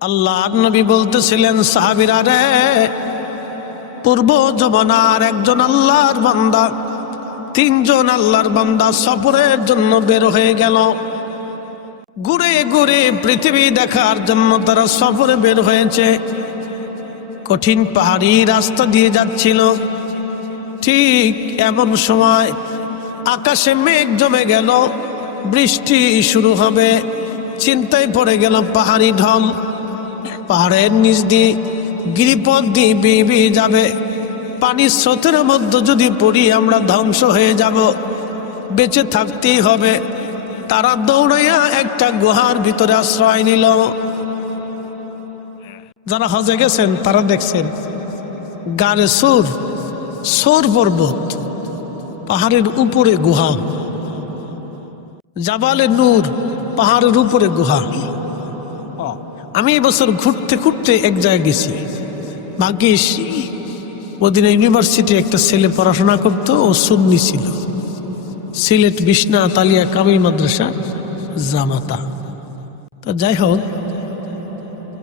আল্লাহর নবী বলতেছিলেন, সাহাবীরা রে, পূর্ব যমনার একজন আল্লাহর বান্দা, তিনজন আল্লাহর বান্দা সফরের জন্য বের হয়ে গেল। ঘুরে ঘুরে পৃথিবী দেখার জন্য তারা সফরে বের হয়েছে। কঠিন পাহাড়ি রাস্তা দিয়ে যাচ্ছিল। ঠিক এমন সময় আকাশে মেঘ জমে গেল, বৃষ্টি শুরু হবে। চিন্তায় পড়ে গেল পাহাড়ি ঢল। পাহাড়ের নিচ দিয়ে গিরিপথ দিয়ে বেয়ে বেয়ে যাবে। পানির স্রোতের মধ্যে যদি পড়ি আমরা ধ্বংস হয়ে যাব, বেঁচে থাকতেই হবে। তারা দৌড়াইয়া একটা গুহার ভিতরে আশ্রয় নিল। যারা হজে গেছেন তারা দেখছেন গারে সোর পর্বত, পাহাড়ের উপরে গুহা, জাবালে নূর, পাহাড়ের উপরে গুহা। আমি এবছর ঘুরতে ঘুরতে এক জায়গায় গেছি। ভাগ্যিস মদিনা ইউনিভার্সিটি একটা ছেলে পড়াশোনা করতো, ও সুন্নি ছিল। সিলেট বিষ্ণা তালিয়া কামিল মাদ্রাসা জামাতা। তো যাই হোক,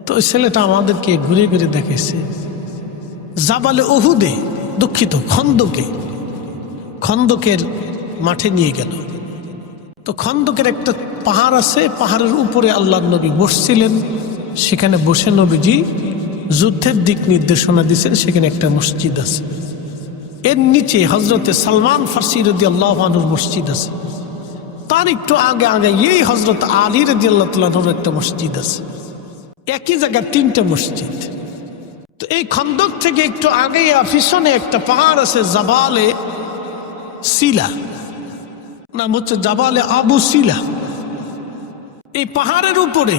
তো ওই ছেলেটা আমাদেরকে ঘুরে ঘুরে দেখেছে জাবালে উহুদে, দুঃখিত, খন্দকের মাঠে নিয়ে গেল। তো খন্দকের একটা পাহাড় আছে, পাহাড়ের উপরে আল্লাহর নবী বসছিলেন। সেখানে বসে নবীজি যুদ্ধের দিক নির্দেশনা দিয়েছেন। সেখানে একটা মসজিদ আছে। এর নিচে হজরতে সালমান ফার্সি রাদিয়াল্লাহু আনহুর মসজিদ আছে। তার একটু আগে আগে এই হজরত আলী রাদিয়াল্লাহু তাআলা আনহুর একটা মসজিদ আছে। একই জায়গায় তিনটা মসজিদ। তো এই খন্দক থেকে একটু আগে পিছনে একটা পাহাড় আছে, জাবালে সিলা, নাম হচ্ছে জাবালে আবু সিলা। এই পাহাড়ের উপরে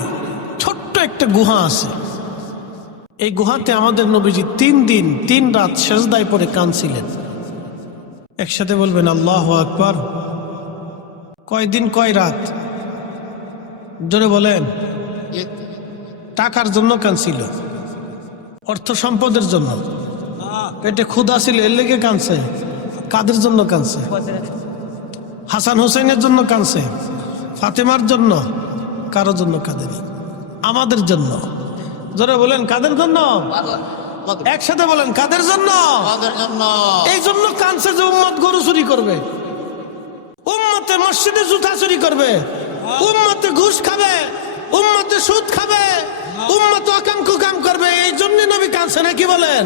ছোট্ট একটা গুহা আছে। এই গুহাতে আমাদের নবীজি 3 দিন 3 রাত সেজদায় পড়ে কাঁদছিলেন। একসাথে বলবেন আল্লাহু আকবার। কয় দিন কয় রাত? জোরে বলেন। টাকার জন্য কাঁদছিল, অর্থ সম্পদের জন্য, পেটে ক্ষুধা ছিল এর লেগে কাঁদছে। কাদের জন্য কাঁদছে? হাসান হোসেনের জন্য কাঁদছে, ফাতেমার জন্য, কারো জন্য কাঁদেনি, আমাদের জন্য। জোরে বলেন কাদের জন্য? একসাথে বলেন কাদের জন্য? এই জন্য কাঁদছে যে উম্মত গরু চুরি করবে, উম্মতে মসজিদে জুতা চুরি করবে, উম্মতে ঘুষ খাবে, উম্মতে সুদ খাবে, উম্মত অকাম কুকাম করবে। এই জন্য নবী কাঁদছে, নাকি বলেন?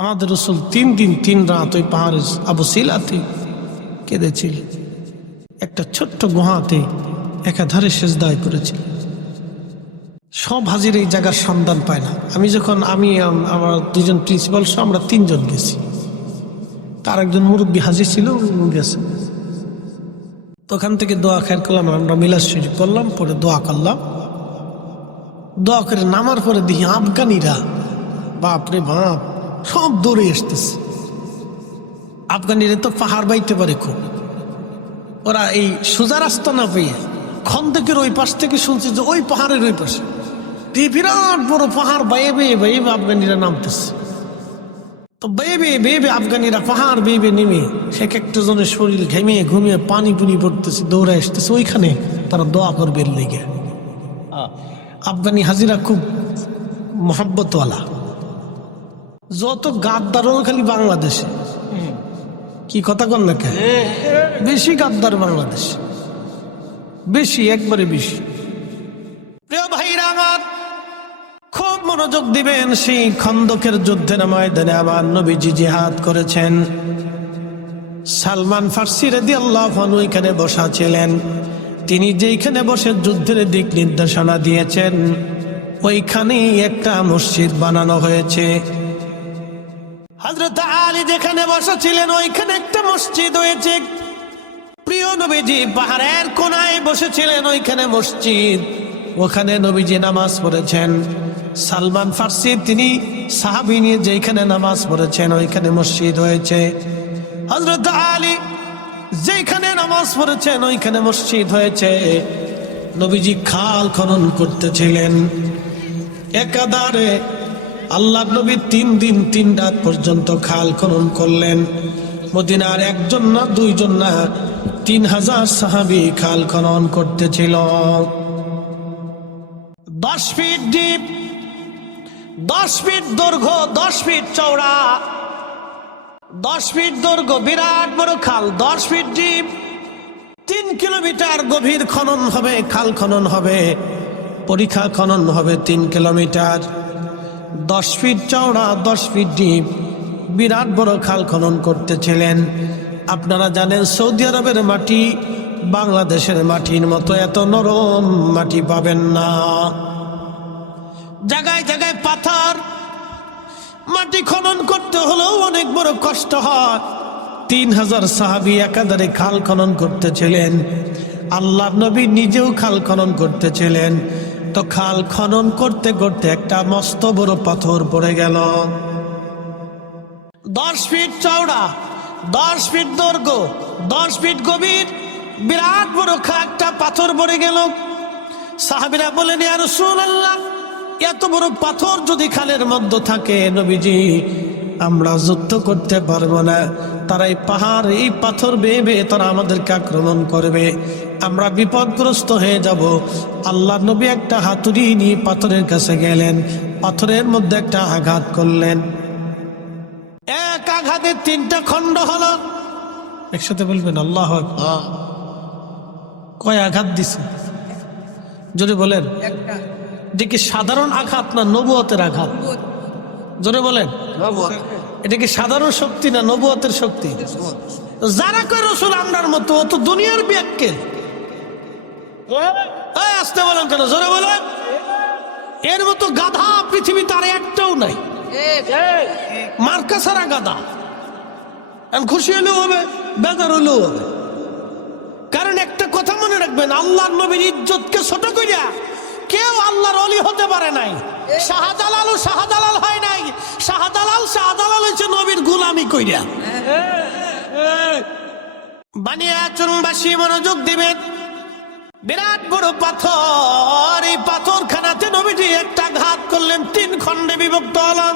আমাদের রাসূল 3 দিন 3 রাত ওই পাহাড়ে আবু সিলাতে কেঁদেছিল। একটা ছোট্ট গুহাতে একাধারে সেজদায় পড়েছিল। সব হাজির এই জায়গার সন্ধান পায় না। আমি আমার 2জন প্রিন্সিপাল সহ আমরা 3 জন গেছি। তার একজন মুরব্বী হাজির ছিল, গেছে। তো ওখান থেকে দোয়া খেয়াল করলাম, আমরা মিলাদ শরীফ করলাম, পরে দোয়া করলাম। দোয়া করে নামার পরে দেখি আফগানিরা, বাপরে বাপ, সব দৌড়ে আসতেছে। আফগানিরা তো পাহাড় বাইতে পারে খুব। ওরা এই সোজা রাস্তা না পেয়ে খন্দকের ওই পাশ থেকে শুনছে যে ওই পাহাড়ের ওই পাশে বিরাট বড় পাহাড় বেয়ে বেয়ে বেয়ে আফগানিরা নামতেছে। তো বেয়ে বেয়ে বেয়ে বেয়ে আফগানিরা পাহাড় বেয়ে বেয়ে নেমে সে একটা জনের শরীর ঘেমিয়ে ঘুমিয়ে পানি পুনি পড়তেছে, দৌড়ে আসতেছে। ওইখানে তারা দোয়া করবে লেগে। আফগানি হাজিরা খুব মোহাব্বতওয়ালা। যত গাদ্দারও খালি বাংলাদেশে, কি কথা কন না, বেশি গাদ্দার বাংলাদেশ, বেশি, একবারে বেশি। প্রিয় ভাইরা আমার, খুব মনোযোগ দিবেন। সেই খন্দকের যুদ্ধের ময়দানে আমার নবীজি জিহাদ করেছেন। সালমান ফার্সি রাদিয়াল্লাহু আনহু এখানে বসা ছিলেন। তিনি যেইখানে বসে যুদ্ধের দিক নির্দেশনা দিয়েছেন, ওইখানেই একটা মসজিদ বানানো হয়েছে। হযরত আলী যেখানে বসা ছিলেন ওইখানে একটা মসজিদ হয়েছে। প্রিয় নবীজি পাহাড়ের কোনায় বসেছিলেন, ওইখানে মসজিদ, ওখানে নবীজি নামাজ পড়েছেন। সালমান ফার্সি তিনি সাহাবী নিয়ে যেখানে নামাজ পড়েছেন ওইখানে মসজিদ হয়েছে। হযরত আলী যেখানে নামাজ পড়েছেন ওইখানে মসজিদ হয়েছে। নবীজি খাল খনন করতেছিলেন একাধারে। আল্লাহর নবী 3 দিন 3 রাত পর্যন্ত খাল খনন করলেন। মদিনার 1 জন না 2 জন না 3000 সাহাবী খাল খনন করতেছিল। 10 ফিট ডিপ, 10 ফিট দৈর্ঘ্য, 10 ফিট চওড়া, 10 ফিট দৈর্ঘ্য, বিরাট বড় খাল, 10 ফিট ডিপ, 3 কিলোমিটার গভীর খনন হবে, খাল খনন হবে, পরিখা খনন হবে 3 কিলোমিটার, 10 ফিট চওড়া, 10 ফিট ডিপ, বিরাট বড় খাল খনন করতেছিলেন। আপনারা জানেন সৌদি আরবের মাটি বাংলাদেশের মাটির মতো এত নরম মাটি পাবেন না। জায়গায় জায়গায় পাথর, মাটি খনন করতে হলেও অনেক বড় কষ্ট হয়। 3000 সাহাবী একাধারে খাল খনন করতেছিলেন। আল্লাহর নবী নিজেও খাল খনন করতেছিলেন। তো খাল খনন করতে করতে একটা মস্ত বড় পাথর পড়ে গেল। 10 ফিট চওড়া, 10 ফিট দৈর্ঘ্য, 10 ফিট গভীর, বিরাট বড় একটা পাথর পড়ে গেল। সাহাবীরা বলেন, ইয়া রাসূলুল্লাহ, এত বড় পাথর যদি খালের মধ্যে থাকে নবীজি, আমরা যুদ্ধ করতে পারবো না। তারা এই পাহাড়, এই পাথর বেয়ে বেয়ে তারা আমাদেরকে আক্রমণ করবে, আমরা বিপদগ্রস্ত হয়ে যাব। আল্লাহ নবী একটা হাতুড়ি নিয়ে পাথরের কাছে গেলেন, পাথরের মধ্যে একটা আঘাত করলেন। এক আঘাতে 3টা খণ্ড হলো। একসাথে বলবেন আল্লাহু আকবার। কয় আঘাত দিছে? জোরে বলেন। এটা কি সাধারণ আঘাত না নবুয়তের আঘাত? জোরে বলেন। এটা কি সাধারণ শক্তি না নবুয়তের শক্তি? যারা কয় রাসূল আমরার মতো, ও তো দুনিয়ার বিয়াক্কেল। আসতে বলেন কেন? জোরে বলেন। এর মতো গাধা পৃথিবীতে আর একটাও নাই, মার্কা ছাড়া গাধা। খুশি হলেও হবে, বেজার হলেও হবে। কারণ একটা কথা মনে রাখবেন, আল্লাহর নবীর ইজ্জতকে ছোট কইরা কেউ আল্লাহর ওলি হতে পারে নাই। শাহজালালও শাহজালাল হয় নাই। শাহজালাল হয়েছে নবীর গোলামি কইরা। বানিয়াচুরবাসী মনোযোগ দিবেন। বিরাট বড় পাথর, এই পাথরখানাতে নবীজি একটা ঘাত করলেন, 3 খণ্ডে বিভক্ত হলাম।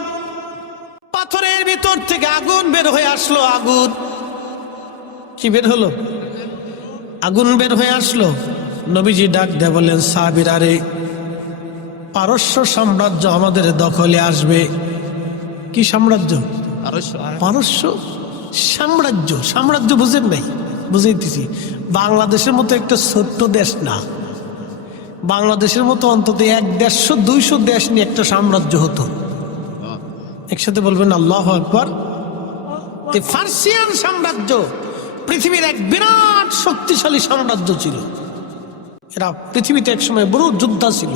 পাথরের ভিতর থেকে আগুন বের হয়ে আসলো। আগুন কি বের হলো? আগুন বের হয়ে আসলো। নবীজি ডাক দিয়ে বললেন, সাহাবীরা রে, পারস্য সাম্রাজ্য আমাদের দখলে আসবে। কি সাম্রাজ্য? পারস্য সাম্রাজ্য। সাম্রাজ্য বুঝেন নাই? বুঝাইতেছি। বাংলাদেশের মতো একটা ছোট্ট দেশ না, বাংলাদেশের মতো অন্তত 100-150 দেশ নিয়ে একটা সাম্রাজ্য হতো। একসাথে বলবেন আল্লাহু আকবার। ফার্সিয়ান সাম্রাজ্য পৃথিবীর এক বিরাট শক্তিশালী সাম্রাজ্য ছিল। এরা পৃথিবীতে একসময় বড় যোদ্ধা ছিল।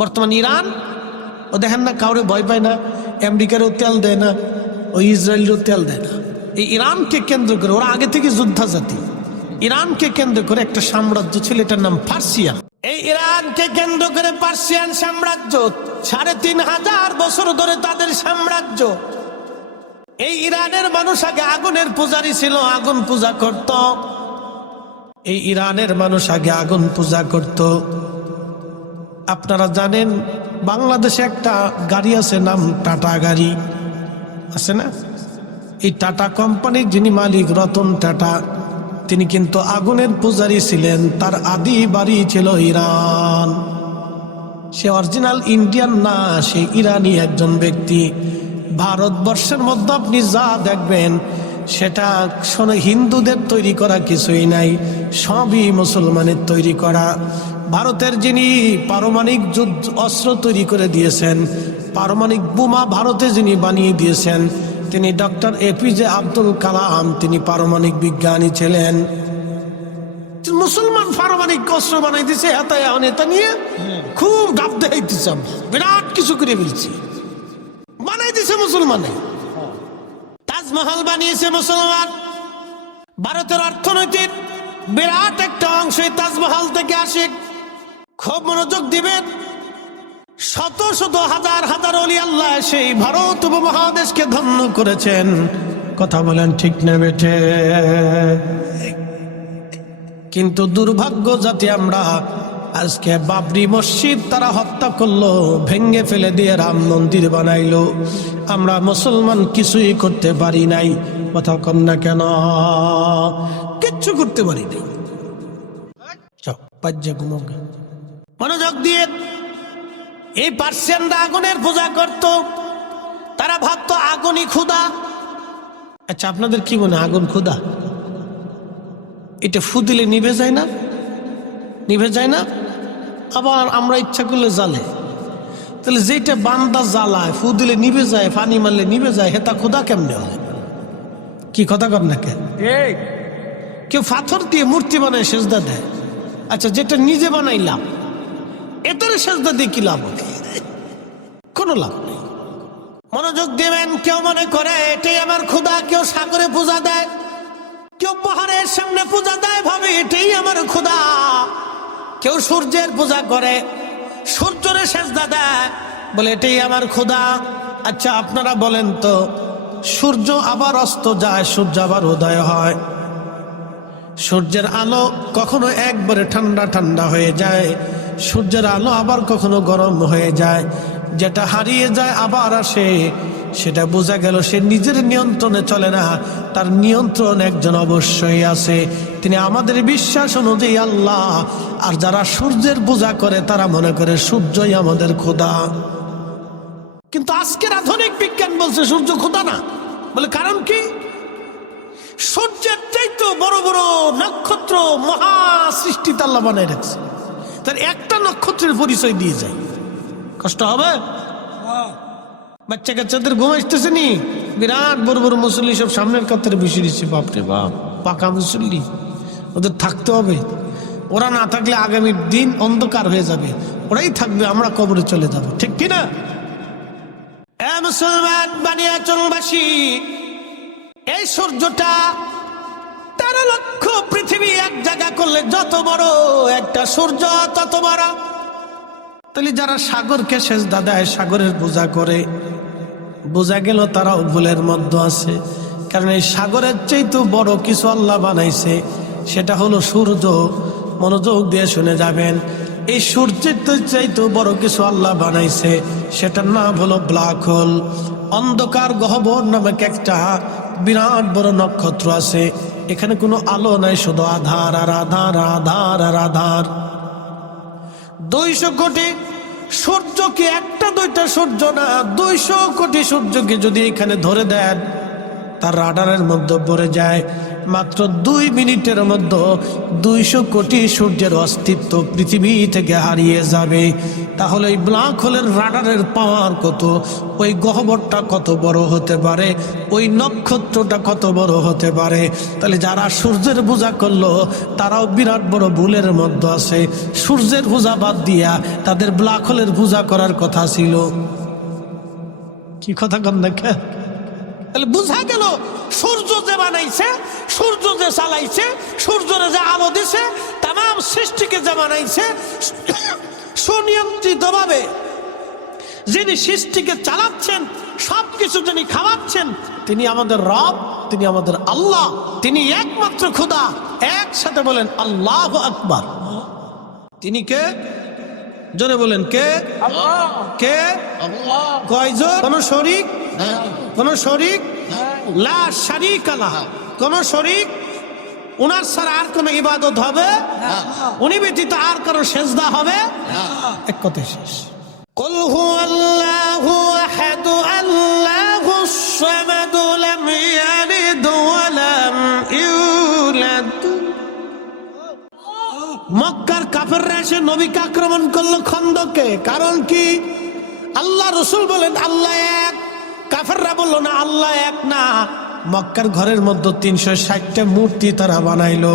বর্তমান ইরান, ও দেখেন না কাউরে ভয় পায় না, আমেরিকারও তেল দেয় না, ওই ইসরায়েলেরও তেল দেয় না। এই ইরানকে কেন্দ্র করে, ওরা আগে থেকে যোদ্ধা জাতি, ইরানকে কেন্দ্র করে একটা সাম্রাজ্য ছিল, এটার নাম পার্সিয়ান। এই ইরানকে কেন্দ্র করে পার্সিয়ান সাম্রাজ্য 3500 বছর ধরে তাদের সাম্রাজ্য। এই ইরানের মানুষ আগে আগুনের পূজারী ছিল, আগুন পূজা করত। এই ইরানের মানুষ আগে আগুন পূজা করত। আপনারা জানেন বাংলাদেশে একটা গাড়ি আছে, নাম টাটা গাড়ি, আছে না? এই টাটা কোম্পানির যিনি মালিক, রতন টাটা, তিনি কিন্তু আগুনের পূজারী ছিলেন। তার আদি বাড়ি ছিল ইরান। সে অরিজিনাল ইন্ডিয়ান না, সে ইরানি একজন ব্যক্তি। ভারতবর্ষের মধ্যে আপনি যা দেখবেন সেটা হিন্দুদের তৈরি করা কিছুই নাই, সবই মুসলমানের তৈরি করা। ভারতের যিনি পারমাণবিক অস্ত্র তৈরি করে দিয়েছেন, পারমাণবিক বোমা ভারতে যিনি বানিয়ে দিয়েছেন, তিনি ডক্টর এপিজে আব্দুল কালাম। তিনি পারমাণবিক বিজ্ঞানী ছিলেন। মুসলমান পারমাণবিক অস্ত্র বানাই দিছে, এটা নিয়ে খুব ডাব দেখাইতেছে, বিরাট কিছু করে ফেলছি, বানাই দিছে মুসলমানে। তাজমহল বানিয়েছে মুসলমান। ভারতের অর্থনৈতিক বিরাট একটা অংশ তাজমহল থেকে আসে। খুব মনোযোগ দিবেন। শত শত হাজার হাজার ওলি আল্লাহ সেই ভারত উপমহাদেশকে ধন্য করেছেন। কথা বলেন ঠিক না বেঠে? কিন্তু দুর্ভাগ্য জাতি আমরা, আজকে বাবরি মসজিদ তারা হত্যা করলো, ভেঙ্গে ফেলে দিয়ে রাম মন্দির বানাইলো। আমরা মুসলমান কিছুই করতে পারি নাই। কথা কন না কেন? কিচ্ছু করতে পারি নাই। মনোযোগ দিয়ে এই পার্সিয়ানরা আগুনের পূজা করত, তারা ভাবতো আগুনই ক্ষুধা। আচ্ছা, আপনাদের কি মনে হয় আগুন ক্ষুধা? এটা ফু দিলে নিভে যায় না? নিভে যায় না? আবার আমরা ইচ্ছা করলে জ্বালে। তাহলে যেটা বান্দা জ্বালায়, ফু দিলে নিভে যায়, পানি মারলে নিভে যায়, হেতা ক্ষুধা কেমনে হয়? কি কথা কর না কেন? কেউ পাথর দিয়ে মূর্তি বানায় সেজদা দেয়। আচ্ছা, যেটা নিজে বানাইলাম এটার সেজদা দিয়ে কি লাভ? কোনো লাভ নেই। মনোযোগ দেবেন। কেউ মনে করে এটাই আমার ক্ষুধা, কেউ সাগরে পূজা দেয়, কেউ পাহাড়ের সামনে পূজা দেয়, ভাবে এটাই আমার ক্ষুধা। কেউ সূর্যের পূজা করে, সূর্যরে সেজদা দেয়, বলে এটাই আমার ক্ষুধা। আচ্ছা, আপনারা বলেন তো, সূর্য আবার অস্ত যায়, সূর্য আবার উদয় হয়, সূর্যের আলো কখনো একবারে ঠান্ডা ঠান্ডা হয়ে যায়, সূর্যের আলো আবার কখনো গরম হয়ে যায়, যেটা হারিয়ে যায় আবার আসে, সেটা বোঝা গেল সে নিজের নিয়ন্ত্রণে চলে না, তার নিয়ন্ত্রণ একজন অবশ্যই আছে, তিনি আমাদের বিশ্বাস অনুযায়ী আল্লাহ। আর যারা সূর্যের পূজা করে তারা মনে করে সূর্যই আমাদের খোদা। কিন্তু আজকের আধুনিক বিজ্ঞান বলছে সূর্য খোদা না। বলে কারণ কি? সূর্যের চাইতে বড় বড় নক্ষত্র মহা সৃষ্টি আল্লাহ বানায় রাখছে, তার একটা নক্ষত্রের পরিচয় দিয়ে যায়। কষ্ট হবে? বাচ্চা কাচ্চাদের ঘুম আসতেছে নি, বিরাট বড় বড় মুসল্লি সব সামনের কাতারে বসে দিচ্ছে। বাপরে বাপ, পাকা মুসল্লি, ওদের থাকতে হবে। ওরা না থাকলে আগামী দিন অন্ধকার হয়ে যাবে, ওরাই থাকবে, আমরা কবরে চলে যাব। ঠিক কিনা? মুসলমান বানিয়াচলবাসী, এই সূর্যটা 13 লক্ষ পৃথিবী এক জায়গা করলে যত বড় একটা সূর্য তত বড়। তাহলে যারা সাগরকে সেজদা দেয়, সাগরের পূজা করে, বোঝা গেল তারাও ভুলের মধ্যে আছে। কারণ এই সাগরের চাইতে বড় কিছু আল্লাহ বানাইছে, সেটা হলো সূর্য। মনোযোগ দিয়ে শুনে যাবেন, এই সূর্যের চাইতে বড় কিছু আল্লাহ বানাইছে, সেটার নাম হলো ব্ল্যাক হোল। অন্ধকার গহ্বর নামক একটা বিরাট বড় নক্ষত্র আছে, এখানে কোনো আলো নাই, শুধু আধার আর আধার, আধার আর আধার। 200 কোটি সূর্যকে, একটা দুইটা সূর্য না, 200 কোটি সূর্যকে যদি এখানে ধরে দেন, তার রাডারের মধ্যে পড়ে যায়, মাত্র 2 মিনিটের মধ্যে 200 কোটি সূর্যের অস্তিত্ব পৃথিবী থেকে হারিয়ে যাবে। তাহলে এই ব্ল্যাক হোলের রাডারের পাওয়ার কত, ওই গহ্বরটা কত বড় হতে পারে, ওই নক্ষত্রটা কত বড় হতে পারে। তাহলে যারা সূর্যের পূজা করলো তারাও বিরাট বড় ভুলের মধ্যে আছে। সূর্যের পূজা বাদ দিয়া তাদের ব্ল্যাক হোলের পূজা করার কথা ছিল। কি কথা কন দেখে? তাহলে বুঝা গেল সূর্য যে বানাইছে, সূর্য যে চালাইছে, সূর্যরে যে আলো দিছে, তাম সৃষ্টিকে যে বানাইছে সুনিয়ন্ত্রিত ভাবে, যিনি সৃষ্টিকে চালাচ্ছেন, সবকিছু যিনি খাওয়াচ্ছেন, তিনি আমাদের রব, তিনি আমাদের আল্লাহ, তিনি একমাত্র খোদা। একসাথে বলেন আল্লাহু আকবার। তিনি কে? জোরে বলেন কে? আল্লাহ। কে? আল্লাহ। কয়জন? কোন শরীক? কোন শরীক? লা শারীকা লাহ। কোন শরীক? উনার ছাড়া আর কোন ইবাদত হবে? উনি ব্যতীত আর কারো সেজদা হবে? এক কথায় শেষ। কুল হুয়াল্লাহু আহাদ আল্লাহুস সামাদ লাম ইয়ালিদ ওয়া লাম ইউলাদ। মক্কার কাফেররা এসে নবীকে আক্রমণ করলো খন্দকে। কারণ কি? আল্লাহ রসুল বলেন আল্লাহ এক, কাফেররা বললো না আল্লাহ এক না। মক্কার ঘরের মধ্যে 360টা মূর্তি তারা বানাইলো,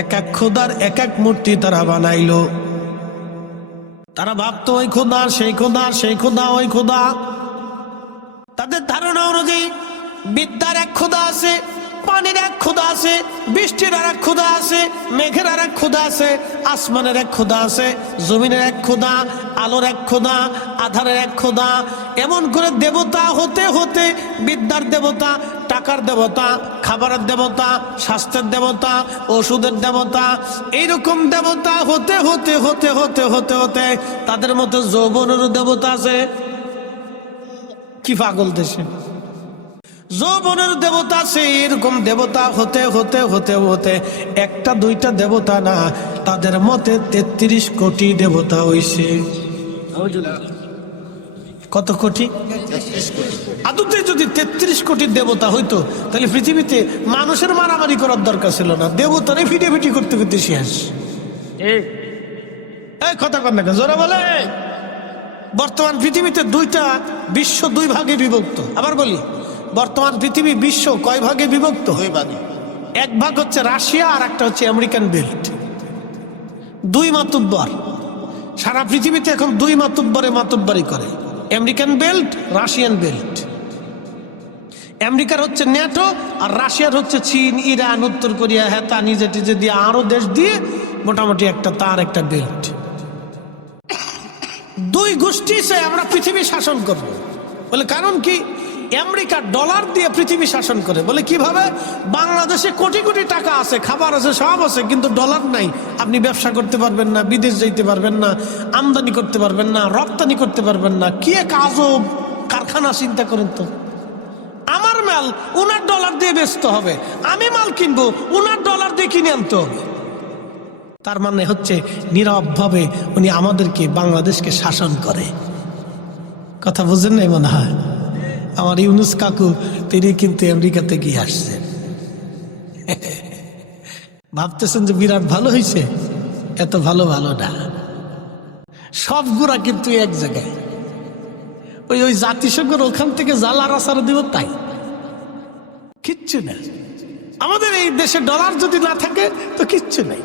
এক এক খোদার এক এক মূর্তি তারা বানাইলো। তারা ভাবতো ওই খোদা, সেই খোদা, সেই খোদা, ওই খোদা। তাদের ধারণা অনুযায়ী বিদ্যার এক খোদা আছে, পানির এক খোদা আছে, বৃষ্টির আর এক খোদা আছে, মেঘের আর এক খোদা আছে, আসমানের এক খোদা আছে, জমিনের এক খোদা, আলোর এক খোদা, আধারের এক খোদা। এমন করে দেবতা হতে হতে বিদ্যার দেবতা, টাকার দেবতা, খাবারের দেবতা, স্বাস্থ্যের দেবতা, ওষুধের দেবতা, এইরকম দেবতা হতে হতে হতে হতে হতে হতে তাদের মধ্যে যৌবনেরও দেবতা আছে। কি পাগল দেশে! যৌবনের দেবতা আছে। এরকম দেবতা হতে হতে হতে হতে একটা দুইটা দেবতা না, তাদের মতে 33 কোটি দেবতা হইছে। কত কোটি? আদতে যদি 33 কোটির দেবতা হইতো তাহলে পৃথিবীতে মানুষের মারামারি করার দরকার ছিল না, দেবতারে ফিটাফিটি করতে করতে শেষ। এই কথা কর না, জোরে বলে। বর্তমান পৃথিবীতে বিশ্ব দুই ভাগে বিভক্ত। আবার বলি, বর্তমান পৃথিবী বিশ্ব কয় ভাগে বিভক্ত? এক ভাগ হচ্ছে রাশিয়া, আর একটা হচ্ছে আমেরিকান বেল্ট। দুই মাতুব্বর সারা পৃথিবীতে এখন, দুই মাতুব্বরে মাতুব্বরি করে, আমেরিকান বেল্ট, রাশিয়ান বেল্ট। আমেরিকার হচ্ছে ন্যাটো, আর রাশিয়ার হচ্ছে চীন, ইরান, উত্তর কোরিয়া, হেতা নিজে টিজে দিয়ে আরো দেশ দিয়ে মোটামুটি তার একটা বেল্ট। দুই গোষ্ঠী সে আমরা পৃথিবী শাসন করব বলে। কারণ কি? আমেরিকা ডলার দিয়ে পৃথিবী শাসন করে। বলে কিভাবে? বাংলাদেশে কোটি কোটি টাকা আছে, খাবার আছে, সব আছে, কিন্তু ডলার নাই। আপনি ব্যবসা করতে পারবেন না, বিদেশ যাইতে পারবেন না, আমদানি করতে পারবেন না, রপ্তানি করতে পারবেন না। কি এক আজব কারখানা, চিন্তা করেন তো। আমার মাল উনার ডলার দিয়ে বেচতে হবে, আমি মাল কিনবো উনার ডলার দিয়ে কিনে আনতে হবে। তার মানে হচ্ছে নীরবভাবে উনি আমাদেরকে, বাংলাদেশকে শাসন করে। কথা বুঝেন নাই মনে হয়? আমার ইউনুস কাকু তিনি কিন্তু আমেরিকাতে গিয়ে আসছেন। ভাবতেছেন যে বিরাট ভালো হয়েছে, এত ভালো না। সবগুলা কিন্তু এক জায়গায়, ওই জাতিসংঘের ওখান থেকে জ্বালার আসার দিব, তাই কিচ্ছু না। আমাদের এই দেশে ডলার যদি না থাকে তো কিচ্ছু নাই।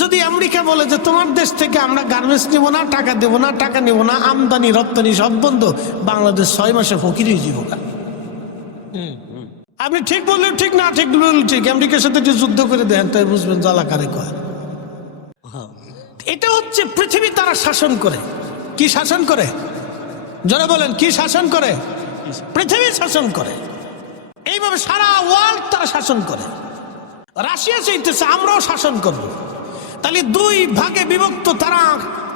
যদি আমেরিকা বলে যে তোমার দেশ থেকে আমরা গার্মেন্টস নেবো না, টাকা দেবো না, টাকা নেবো না, আমদানি রপ্তানি সব বন্ধ, বাংলাদেশ 6 মাসে ফকির হয়ে যাবো। আপনি ঠিক বললেন ঠিক, না ঠিক বললেন ঠিক। আমেরিকার সাথে যুদ্ধ করে দেন, তাই বুঝবেন জ্বালা কারে কয়। এটা হচ্ছে পৃথিবী তারা শাসন করে। কি শাসন করে? যারা বলেন কি শাসন করে? পৃথিবী শাসন করে। এইভাবে সারা ওয়ার্ল্ড তারা শাসন করে। রাশিয়া চাইতেছে আমরাও শাসন করব। তাহলে দুই ভাগে বিভক্ত, তারা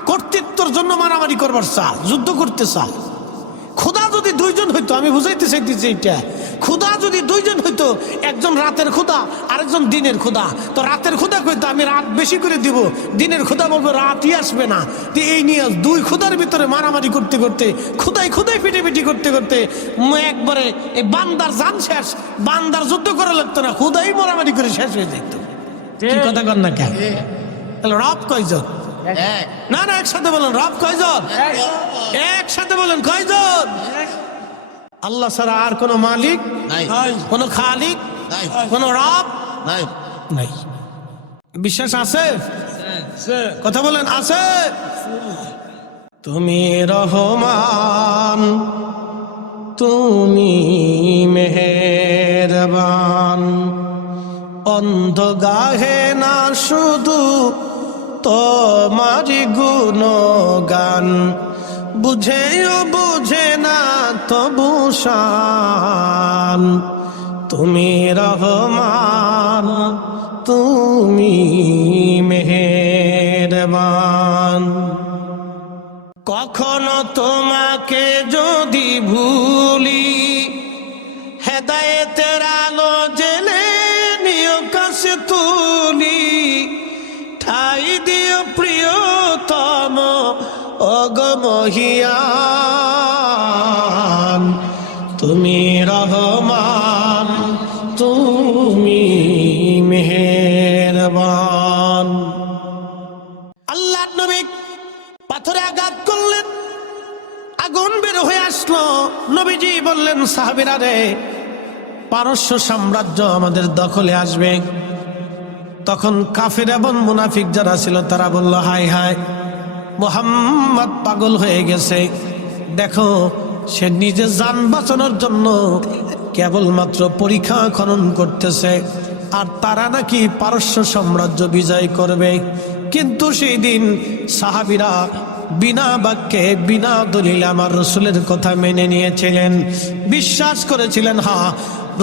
কর্তৃত্বর জন্য মারামারি করবার চায়, যুদ্ধ করতে চায়। ক্ষুধা যদি দুইজন হইতো, আমি বুঝাইতে চাইতেছি এইটা, ক্ষুধা যদি দুইজন হইতো, একজন রাতের ক্ষুধা আরেকজন দিনের ক্ষুধা, তো রাতের ক্ষুধা কইতো আমি রাত বেশি করে দিব, দিনের ক্ষুধা বলবো রাতই আসবে না। এই নিয়ে দুই ক্ষুধার ভিতরে মারামারি করতে করতে, ক্ষুধায় পিটি করতে করতে একবারে এই বান্দার জান শেষ। বান্দার যুদ্ধ করা লাগতো না, ক্ষুধাই মারামারি করে শেষ হয়ে যেত। কি কথা কর না কেন? তাহলে রব কয়জন? না একসাথে বলেন, রব কয়জন? একসাথে বলেন, কয়জন? আল্লাহ ছাড়া আর কোন মালিক নাই, কোন খালিক, কোন রব নাই। বিশ্বাস আছে? কথা বলেন, আছে? তুমি রহমান, তুমি মেহেরবান, অন্ধ গাহে না শুধু তোমারি গুণগান, বুঝেও বুঝে না তবু শান। তুমি রহমান, তুমি মেহেরবান। কখনো তোমাকে যদি ভুলি, হেদায়েতের আলো জেলে নিও কাছে তুলি, ঠাই দিও প্রিয়তম অগমহিয়ান। তুমি রহমান, তুমি মেহেরবান। আল্লাহ নবী পাথরে আঘাত করলেন, আগুন বের হয়ে আসলো। নবীজি বললেন, সাহাবীরা রে, পারস্য সাম্রাজ্য আমাদের দখলে আসবে। তখন কাফির এবং মুনাফিক যারা ছিল তারা বলল, হায় হায়, মুহাম্মদ পাগল হয়ে গেছে। দেখো, সে নিজে জান বাঁচানোর জন্য কেবলমাত্র পরীক্ষা খনন করতেছে, আর তারা নাকি পারস্য সাম্রাজ্য বিজয় করবে। কিন্তু সেই দিন সাহাবীরা বিনা বাক্যে, বিনা দলিলে আমার রসুলের কথা মেনে নিয়েছিলেন, বিশ্বাস করেছিলেন। হ্যাঁ,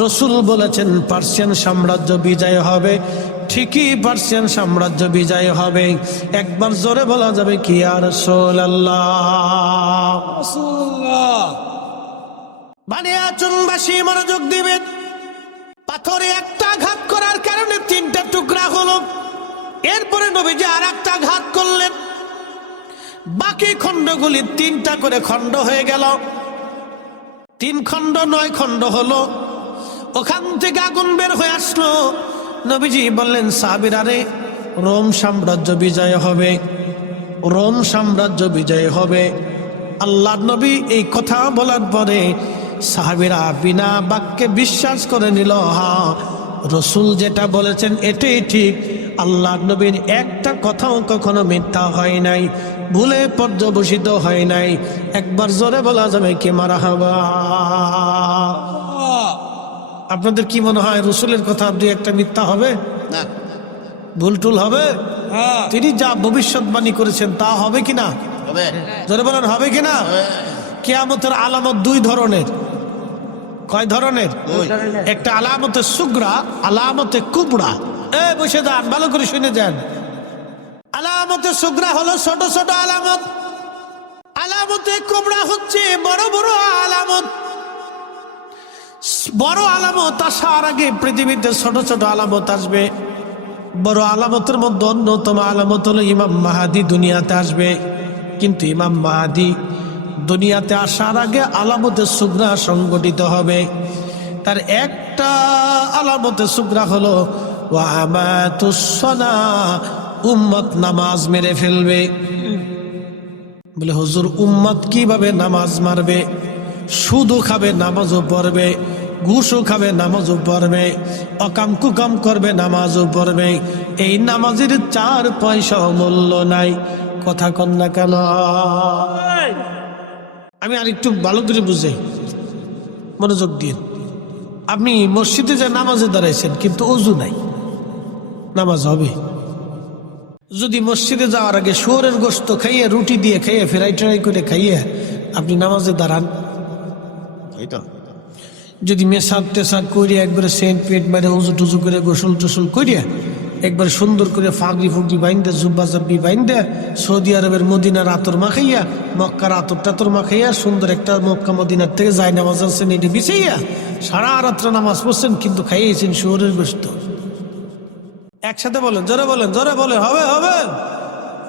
রসুল বলেছেন পার্সিয়ান সাম্রাজ্য বিজয় হবে, ঠিকই পার্সিয়ান সাম্রাজ্য বিজয় হবে। একবার জোরে বলা যাবে কি, ইয়া রাসূলুল্লাহ। বানিয়াচুনবাসী মনোযোগ দিবেন। পাথরে একটা আঘাত করার কারণে 3টা টুকরা হলো। এরপরে নবীজি আর একটা আঘাত করলেন। বাকি খণ্ডগুলি 3টা করে খণ্ড হয়ে গেল, 3 খণ্ড 9 খণ্ড হলো। ওখান থেকে আগুন বের হয়ে আসলো। নবীজি বললেন, সাহাবীরা রে, রোম সাম্রাজ্য বিজয় হবে, রোম সাম্রাজ্য বিজয় হবে। আল্লাহর নবী এই কথা বলার পরে সাহাবীরা বিনা বাক্যে বিশ্বাস করে নিল, হ্যাঁ রসুল যেটা বলেছেন এটাই ঠিক। আল্লাহর নবীর একটা কথাও কখনো মিথ্যা হয় নাই, ভুলে পর্যবসিত হয় নাই। একবার জোরে বলা যাবে কি মারহাবা? আপনাদের কি মনে হয় রসুলের কথা আপনি একটা মিথ্যা হবে না, ভুল টুল হবে? তিনি যা ভবিষ্যৎবাণী করেছেন তা হবে কিনা? জোরে বলেন হবে কিনা? কিয়ামতের আলামত 2 ধরনের। কয় ধরনের? একটা আলামতে সুগরা, আলামতে কুবরা। বসে যান, ভালো করে শুনে যান। আলামতে সুগরা হলো ছোট ছোট আলামত, আলামতে কুবরা হচ্ছে বড় বড় আলামত। বড় আলামত আসার আগে পৃথিবীতে ছোট ছোট আলামত আসবে। বড় আলামতের মধ্যে অন্যতম আলামত হলো ইমাম মাহাদি দুনিয়াতে আসবে। কিন্তু ইমাম মাহাদি দুনিয়াতে আসার আগে আলামতে সুগরা সংগঠিত হবে। তার একটা আলামতে সুগরা হলো উম্মত নামাজ মেরে ফেলবে। বলে হুজুর উম্মত কিভাবে নামাজ মারবে? সুদও খাবে নামাজও পড়বে, ঘুষও খাবে নামাজও পড়বে, অকাম কুকাম করবে নামাজও পড়বে। এই নামাজের 4 পয়সা মূল্য নাই। কথা কন না কেন? আমি আরেকটু ভালো করে বুঝাই, মনোযোগ দিন। আপনি মসজিদে যে নামাজে দাঁড়াইছেন কিন্তু ওযু নাই, নামাজ হবে? যদি মসজিদে যাওয়ার আগে শুয়োরের গোশত খাইয়ে, রুটি দিয়ে খাইয়ে, ফ্রাই ট্রাই করে খাইয়ে আপনি নামাজে দাঁড়ান, যদি মেসাদ টেসাদ করিয়া একবারে সেন্ট পেট মেরে উজু টুজু করে গোসল টোসল করিয়া একবার সুন্দর করে ফাগরি ফুগরি বাইন্দা, জুব্বা জাব্বি বাইন্দা, সৌদি আরবের মদিনার আতর মাখাইয়া, মক্কার আতর টাতর মাখাইয়া, সুন্দর একটা মক্কা মদিনার থেকে যায় নামাজ আনছেন, এটি বিছাইয়া সারা রাত্র নামাজ পড়ছেন কিন্তু খাইয়েছেন শুয়োরের গোশত। একসাথে বলেন, জোরে বলেন, জোরে বলেন, হবে? হবে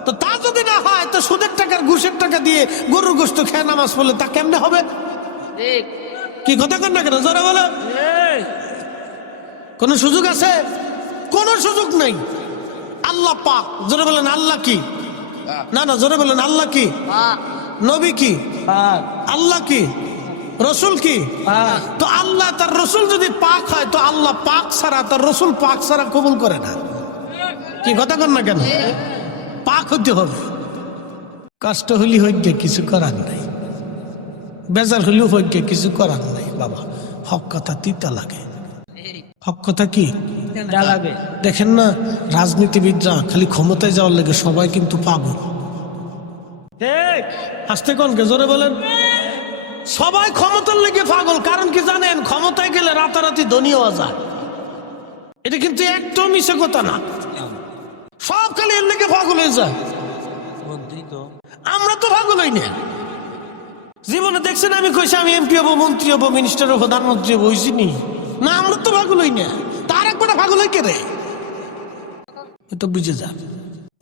তো তা যদি না হয় তো সুদের টাকার ঘুষের টাকা দিয়ে গরুর গোশত খেয়ে নামাজ পড়লে তা কেমনে হবে? কি কথা কন না কেন? জোরে বলে। কোন সুযোগ আছে? কোন সুযোগ নাই। আল্লাহ পাক, জোরে বলেন আল্লাহ কি? না না, জোরে বলেন আল্লাহ কি? নবী কি? আল্লাহ কি? রসুল কি? তো আল্লাহ তার রসুল যদি পাক হয় তো আল্লাহ পাক ছাড়া, তার রসুল পাক ছাড়া কবুল করে না। কি কথা কন না কেন? পাক হতে হবে। কষ্ট হলি হইগে কিছু করার নাই, বেজার হলেও হইগে কিছু করার নাই। বাবা হক কথা তিতা লাগে। হক কথা কি লাগে? দেখেন না, রাজনীতিবিদরা খালি ক্ষমতায় যাওয়ার লাগে সবাই কিন্তু পাগল। আসতে কোনকে জোরে বলেন। সবাই ক্ষমতার লেগে পাগল। কারণ কি জানেন? ক্ষমতায় গেলে রাতারাতি ধনী হওয়া যায়। এটা কিন্তু একদম মিছে কথা না। সব খালি এর লেগে পাগল হয়ে যায়। আমরা তো পাগল হই না। জীবনে দেখছেন আমি কইছি আমি এমপি হবো, মন্ত্রী হবো, মিনিস্টার হবো, প্রধানমন্ত্রী হবো, হইছি নি? না, আমরা তো পাগল হই না। তার একবার পাগল হই কে রে? তো বুঝে যান।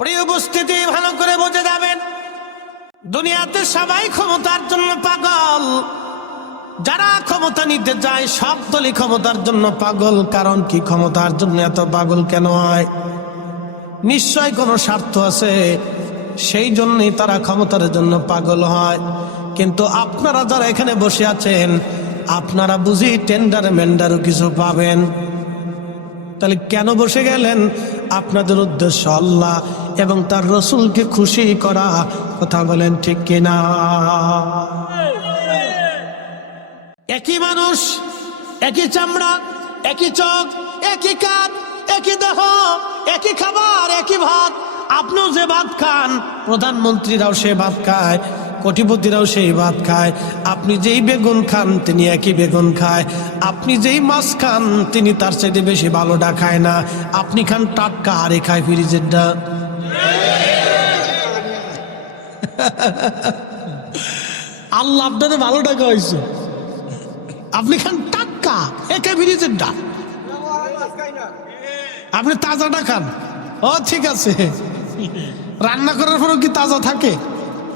প্রিয় উপস্থিতি, ভালো করে বুঝে যাবেন। দুনিয়াতে সবাই ক্ষমতার জন্য পাগল। যারা ক্ষমতা নিতে যায় সব দলই ক্ষমতার জন্য পাগল। কারণ কি? ক্ষমতার জন্য এত পাগল কেন হয়? নিশ্চয় কোনো স্বার্থ আছে, সেই জন্যই তারা ক্ষমতার জন্য পাগল হয়। কিন্তু আপনারা যারা এখানে বসে আছেন, আপনারা বুঝি টেন্ডার মেন্ডারও কিছু পাবেন। তাহলে কেন বসে গেলেন? আপনাদের উদ্দেশ্য আল্লাহ এবং তার রসুলকে খুশি করা। কথা বলেন ঠিক কিনা? একই মানুষ, একই চামড়া, একই চোখ, একই কান, একই দেহ, একই খাবার, একই ভাত। আপনিও যে ভাত খান, প্রধানমন্ত্রীরাও সে ভাত খায়, কোটিপতিরাও সেই ভাত খায়। আপনি যেই বেগুন খান তিনি একই বেগুন খায়। আপনি যেই মাছ খান তিনি তার চাইতে বেশি ভালোটা খায় না। আপনি খান টাটকা, আরে খায় ফ্রিজেরটা। আল্লাহ আপনাদের ভালোটা খাওয়াইছে, আপনি খান টাটকা, একে ফ্রিজেরটা। আপনি তাজাটা খান। ও ঠিক আছে, রান্না করার পরেও কি তাজা থাকে?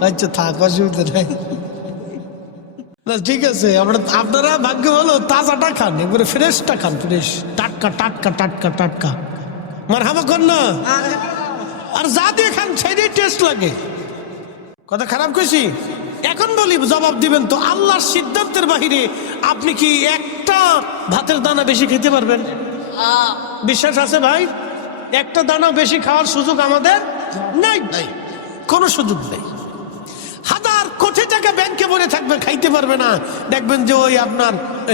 আচ্ছা থাক, অসুবিধা নাই। না ঠিক আছে, আপনারা ভাগ্য ভালো, তাজাটা খান, একবারে ফ্রেশটা খান, ফ্রেশ, টাটকা টাটকা টাটকা টাটকা। মারহাবা কর না, আর যা দিয়ে খান সেটাই টেস্ট লাগে। কথা খারাপ কইছি? এখন বলি, জবাব দিবেন তো। আল্লাহর সিদ্ধান্তের বাহিরে আপনি কি একটা ভাতের দানা বেশি খেতে পারবেন? বিশ্বাস আছে ভাই? একটা দানা বেশি খাওয়ার সুযোগ আমাদের নাই, কোনো সুযোগ নেই। হাজার কোটি টাকা ব্যাংকে ভরে থাকবে, খাইতে পারবে না। দেখবেন যে ওই আপনার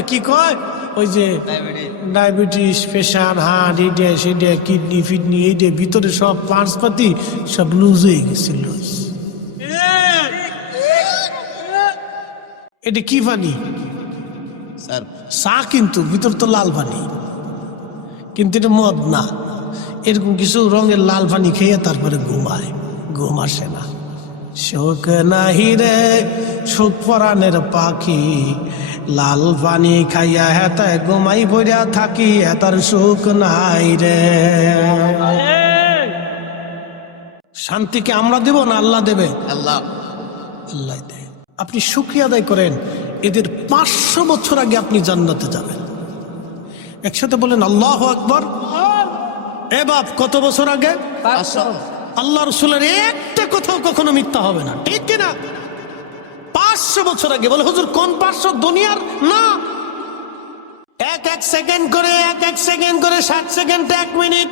কি কয়, ওই যে ডায়াবেটিস, প্রেশার, হার্ট, এইটা সেটা, কিডনি ফিডনি, এইটা ভিতরে সব পার্টসপাতি সব লুজ হয়ে গেছে, লুজ। এটা কি পানি? চা, কিন্তু ভিতর তো লাল পানি, কিন্তু এটা মদ না। এরকম কিছু রঙের লাল পানি খেয়ে তারপরে ঘুমায়, ঘুম আসে না। শোক নাহি রে সুখ পরাণের পাখি, লাল পানি খাইয়া হেতায় ঘুমাই পড়িয়া থাকি, হেতার সুখ নাই রে। শান্তিকে আমরা দেব না আল্লাহ দেবে? আল্লাহ, আল্লাহ দেয়। আপনি শুকরিয়া আদায় করেন, এদের 500 বছর আগে আপনি জান্নাতে যাবেন। একসাথে বলেন আল্লাহু আকবার। এ বাপ, কত বছর আগে? 500। আল্লাহ রসুলের একটা কথাও কখনো মিথ্যা হবে না, ঠিক কিনা? 500 বছর আগে। বলে হুজুর কোন 500? দুনিয়ার না, এক সেকেন্ড করে, এক সেকেন্ড করে 60 সেকেন্ড 1 মিনিট,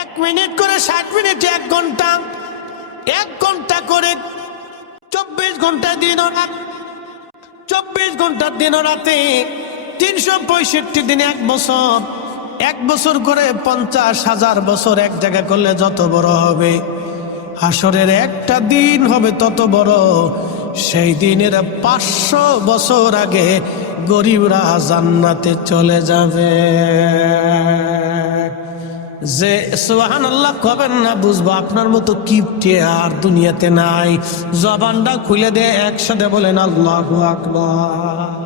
1 মিনিট করে 60 মিনিট 1 ঘন্টা, 1 ঘন্টা করে 24 ঘন্টা দিন ও রাত, 24 ঘন্টার দিন ও রাতে 365 দিনে 1 বছর, 1 বছর করে 50,000 বছর এক জায়গা করলে যত বড় হবে, হাসরের একটা দিন হবে তত বড়। সেই দিনের 500 বছর আগে গরিবরা জান্নাতে চলে যাবে। যে সুবহানাল্লাহ কবেন না, বুঝবো আপনার মতো কিপটে আর দুনিয়াতে নাই। জবানটা খুলে দিয়ে একসাথে বলেন আল্লাহু আকবার।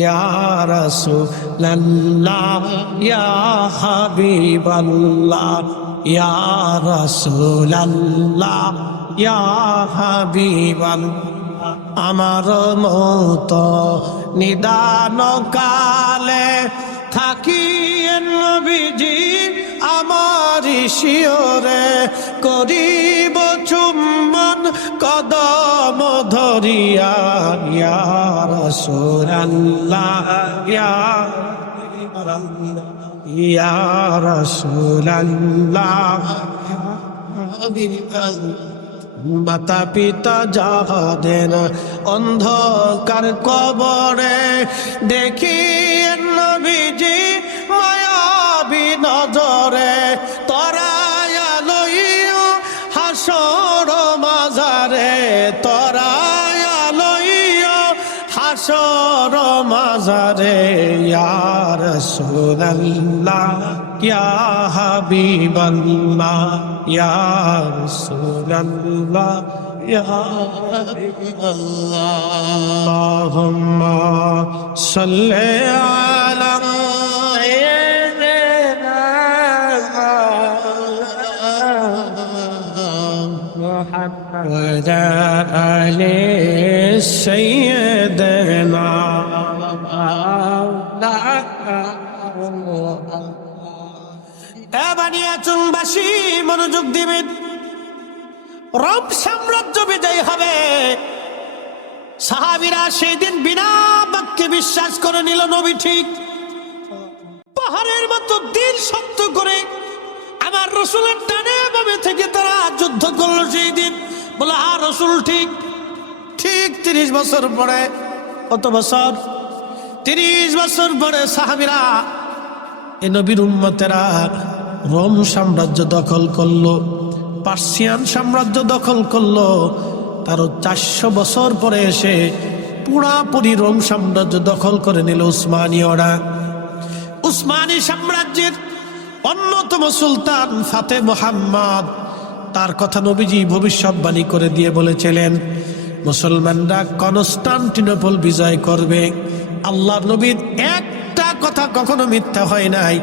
ইয়া রাসূলুল্লাহ, ইয়া হাবিবাল্লাহ, ইয়া রাসূলুল্লাহ, ইয়া হাবিবাল্লাহ। আমার মতো নিদান কালে থাকি নবীজি আমার শিওরে, করিব চুম্বন কদম ধরিয়া, ইয়া রাসূলুল্লাহ, ইয়া রাসূলুল্লাহ। মাতা পিতা যাহাদের অন্ধকার কবরে, দেখি নবীজি মায়াবী নজরে, তরায়া লইও হাসর মাজারে, তরায়া লইও হাসর মাজারে, ইয়া রাসূলুল্লাহ, ইয়া হাবিবাল্লাহ, ইয়া রাসূলুল্লাহ, ইয়া হাবিবাল্লাহ। আল্লাহুম্মা সাল্লি আলা মুহাম্মাদ আলি সাইয়্যিদিনা। বানিয়াচুনবাসী মনোযোগ দিবেন, রোম সাম্রাজ্য বিজয় হবে। সাহাবীরা সেই দিন বিনা বাক্যে বিশ্বাস করে নিল নবী ঠিক। পাহাড়ের মতো দিল শক্ত করে আমার রসুলের ডানে বামে থেকে তারা যুদ্ধ করলো সেই দিন। বলে হ্যাঁ রসুল ঠিক। ঠিক 30 বছর পরে, কত বছর? 30 বছর পরে সাহাবীরা, এই নবীর উম্মতেরা রোম সাম্রাজ্য দখল করলো, পার্সিয়ান সাম্রাজ্য দখল করলো। তারও 400 বছর পরে এসে পুরাপুরি রোম সাম্রাজ্য দখল করে নিল উসমানীয়রা। উসমানী সাম্রাজ্যের অন্যতম সুলতান ফাতে মুহাম্মদ, তার কথা নবীজি ভবিষ্যৎবাণী করে দিয়ে বলেছিলেন মুসলমানরা কনস্টান্টিনোপল বিজয় করবে। আল্লাহর নবীর একটা কথা কখনো মিথ্যা হয় নাই।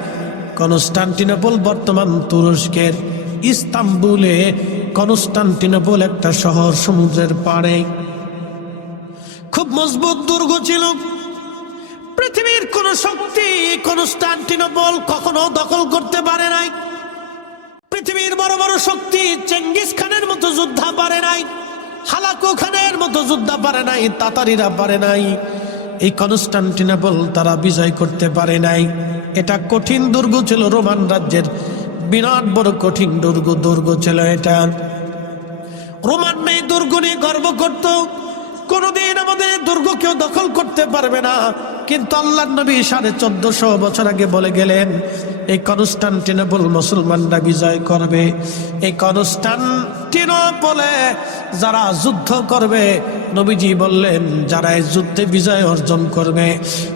কনস্টান্টিনোপল বর্তমান তুরস্কের ইস্তাম্বুলে কনস্টান্টিনোপল একটা শহর, সমুদ্রের পাড়ে, খুব মজবুত দুর্গ ছিল। পৃথিবীর কোন শক্তি কনস্টান্টিনোপল কখনো দখল করতে পারে নাই। পৃথিবীর বড় বড় শক্তি চেঙ্গিস খানের মতো যোদ্ধা পারে নাই, হালাকু খানের মতো যোদ্ধা পারে নাই, তাতারিরা পারে নাই। এই কনস্টান্টিনোপল তারা বিজয় করতে পারে নাই। এটা কঠিন দুর্গ ছিল, রোমান রাজ্যের বিরাট বড় কঠিন দুর্গ ছিল এটা। রোমান এই দুর্গ নিয়ে গর্ব করত, কোনদিন আমাদের দুর্গ কেউ দখল করতে পারবে না। কিন্তু আল্লাহর নবী 1450 বছর আগে বলে গেলেন, এই কনস্টান্টিনোপল মুসলমানরা বিজয় করবে। এই কনস্টান্টিনোপলে যারা যুদ্ধ করবে, নবীজি বললেন যারা এই যুদ্ধে বিজয় অর্জন করবে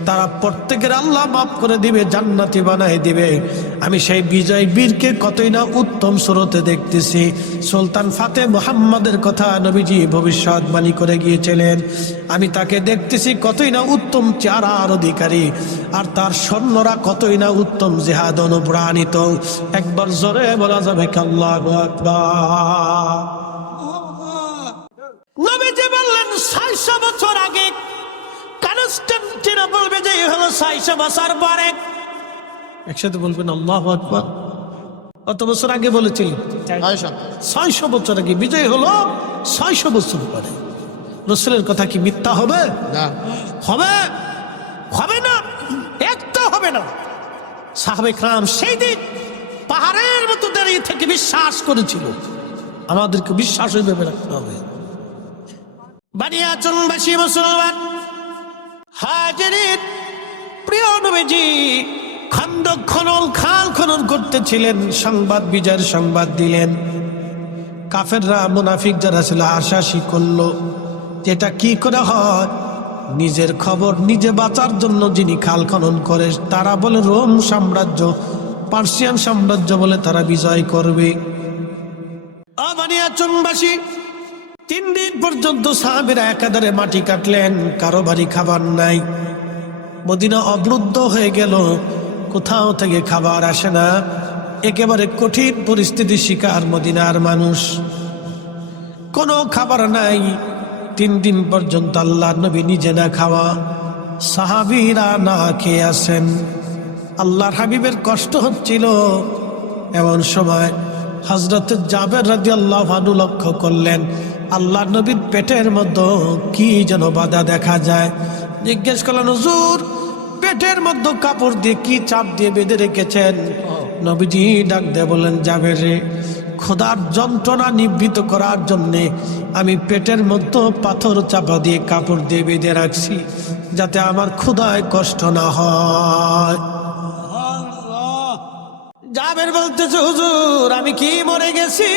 তারা প্রত্যেকের আল্লাহ মাফ করে দিবে, জান্নাতি বানায় দিবে। আমি সেই বিজয় বীরকে কতই না উত্তম সুরতে দেখতেছি। সুলতান ফাতে মুহাম্মদের কথা নবীজি ভবিষ্যৎবাণী করে গিয়েছিলেন। আমি তাকে দেখতেছি কতই না উত্তম চেহারার অধিকারী, আর তার সৈন্যরা কতই না উত্তম জিহাদ অনুপ্রাণিত। একবার জোরে বলা যাবে আল্লাহু আকবার। নবীজি বললেন 600 বছর আগে কনস্টান্টিনোপল বিজয় হলো। 600 বছর পরে, একসাথে বলবেন আল্লাহু আকবার। কত বছর আগে বলেছিলেন? 600 বছর আগে বিজয় হলো। 600 বছর পরে রাসূলের কথা কি মিথ্যা হবে? না। হবে? হবে না, একটা হবে না। সাহাবে کرام সেই দিন পাহাড়ের মতো দাঁড়িয়ে থেকে বিশ্বাস করেছিল। আমাদেরকে বিশ্বাস ভেবে রাখতে হবে। বানিয়াচলবাসী মুসলমান হাজিরিন, প্রিয় নবীজি খন্দক খনন, খাল খনন করতেছিলেন। সংবাদ, বিজয়ের সংবাদ দিলেন। কাফেররা, মুনাফিক যারা ছিল আশাসী করলো যেটা কি করে হয়। নিজের খবর নিজে বাঁচার জন্য যিনি খাল খনন করে তারা বলে রোম সাম্রাজ্য, পার্সিয়ান সাম্রাজ্য বলে তারা বিজয় করবে। বানিয়াচলবাসী 3 দিন পর্যন্ত সাহাবীরা একাধারে মাটি কাটলেন, কারো বাড়ি খাবার নাই। মদিনা অবরুদ্ধ হয়ে গেল, কোথাও থেকে খাবার আসে না। একেবারে কঠিন পরিস্থিতির শিকার মদিনার মানুষ, কোনো খাবার নাই। 3 দিন পর্যন্ত আল্লাহর নবী নিজে না খাওয়া, সাহাবীরা না খেয়ে আছেন। আল্লাহর হাবিবের কষ্ট হচ্ছিল। এমন সময় হযরত জাবের রাদিয়াল্লাহু আনহু লক্ষ্য করলেন আল্লাহর নবীর পেটের মধ্যে কি যেন বাধা দেখা যায়। জিজ্ঞেস করলেন, হুজুর পেটের মধ্যে কাপড় দিয়ে কি চাপ দিয়ে বেঁধে রেখেছেন? নবীজি ডাক দিয়ে বললেন, জাবের রে, খোদার যন্ত্রণা নিবৃত করার জন্যে আমি পেটের মধ্যে পাথর চাপা দিয়ে কাপড় দিয়ে বেঁধে রাখছি, যাতে আমার ক্ষুধায় কষ্ট না হয়। জাবের বলতেছে, হুজুর আমি কি মরে গেছি?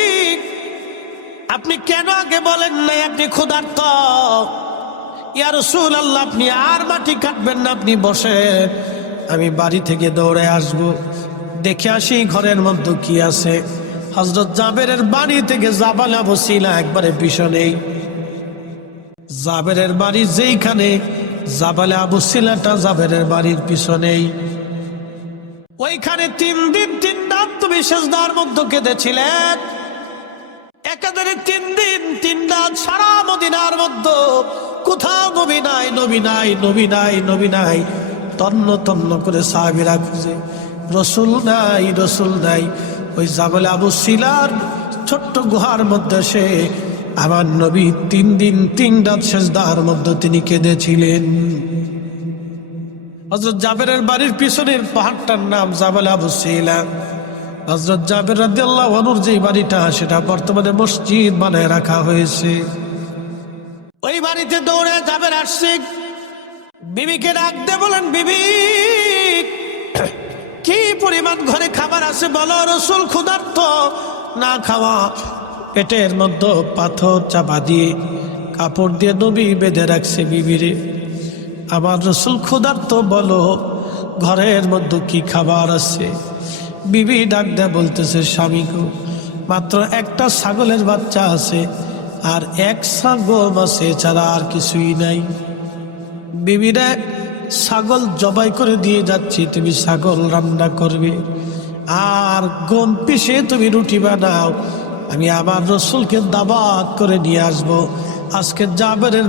আপনি কেন আগে বলেন নাই আপনি ক্ষুধার্ত? ইয়া রাসূলুল্লাহ, আপনি আর মাটি কাটবেন না, আপনি বসেন, আমি বাড়ি থেকে দৌড়ে আসব, দেখে আসি ঘরের মধ্যে কি আছে। হযরত জাবেরের বাড়ি থেকে জাবাল আবু সিলা একবারে পিছনেই। জাবেরের বাড়ি যেইখানে, জাবাল আবু সিলাটা জাবেরের বাড়ির পিছনেই। ওইখানে 3 দিন 3 রাত তুমি সিজদার মধ্যে কেঁদেছিলেন। একাধারে 3 দিন 3 রাত সারা মদিনার মধ্যে কোথাও নবী নাই, নবী নাই, নবী নাই, নবী নাই। তন্ন তন্ন করে সাহাবীরা খুঁজে, রসুল নাই, রসুল নাই। ওই জাবাল আবু সিলার ছোট্ট গুহার মধ্যে সে আমার নবী 3 দিন 3 রাত সিজদার মধ্যে তিনি কেঁদেছিলেন। হযরত জাবেরের বাড়ির পিছনের পাহাড়টার নাম জাবাল আবু সিলা। হযরত জাবের রাদিয়াল্লাহু আনহুর যে বাড়িটা, সেটা বর্তমানে মসজিদ বানায় রাখা হয়েছে। ওই বাড়িতে দৌড়ে জাবের আসছে, বিবিকে ডাক দিয়ে বলেন, বিবি কি পরিমাণ ঘরে খাবার আছে বলো? রাসূল ক্ষুধার্ত, না খাওয়া পেটের মধ্যে পাথর চাপা দিয়ে কাপড় দিয়ে নবী বেঁধে রাখছে বিবিরে। আমার রাসূল ক্ষুধার্ত, বলো ঘরের মধ্যে কি খাবার আছে? বিবি ডাক দেয়া বলতেছে, স্বামী গো, মাত্র একটা ছাগলের বাচ্চা আছে আর 1 ছাগল আছে, ছাড়া আর কিছুই নাই। বিবিরা, ছাগল জবাই করে দিয়ে যাচ্ছি, তুমি ছাগল রান্না করবে আর গম পিষে তুমি রুটি বানাও, আমি আমার রসুলকে দাওয়াত করে নিয়ে আসব। আজকে জাবেরের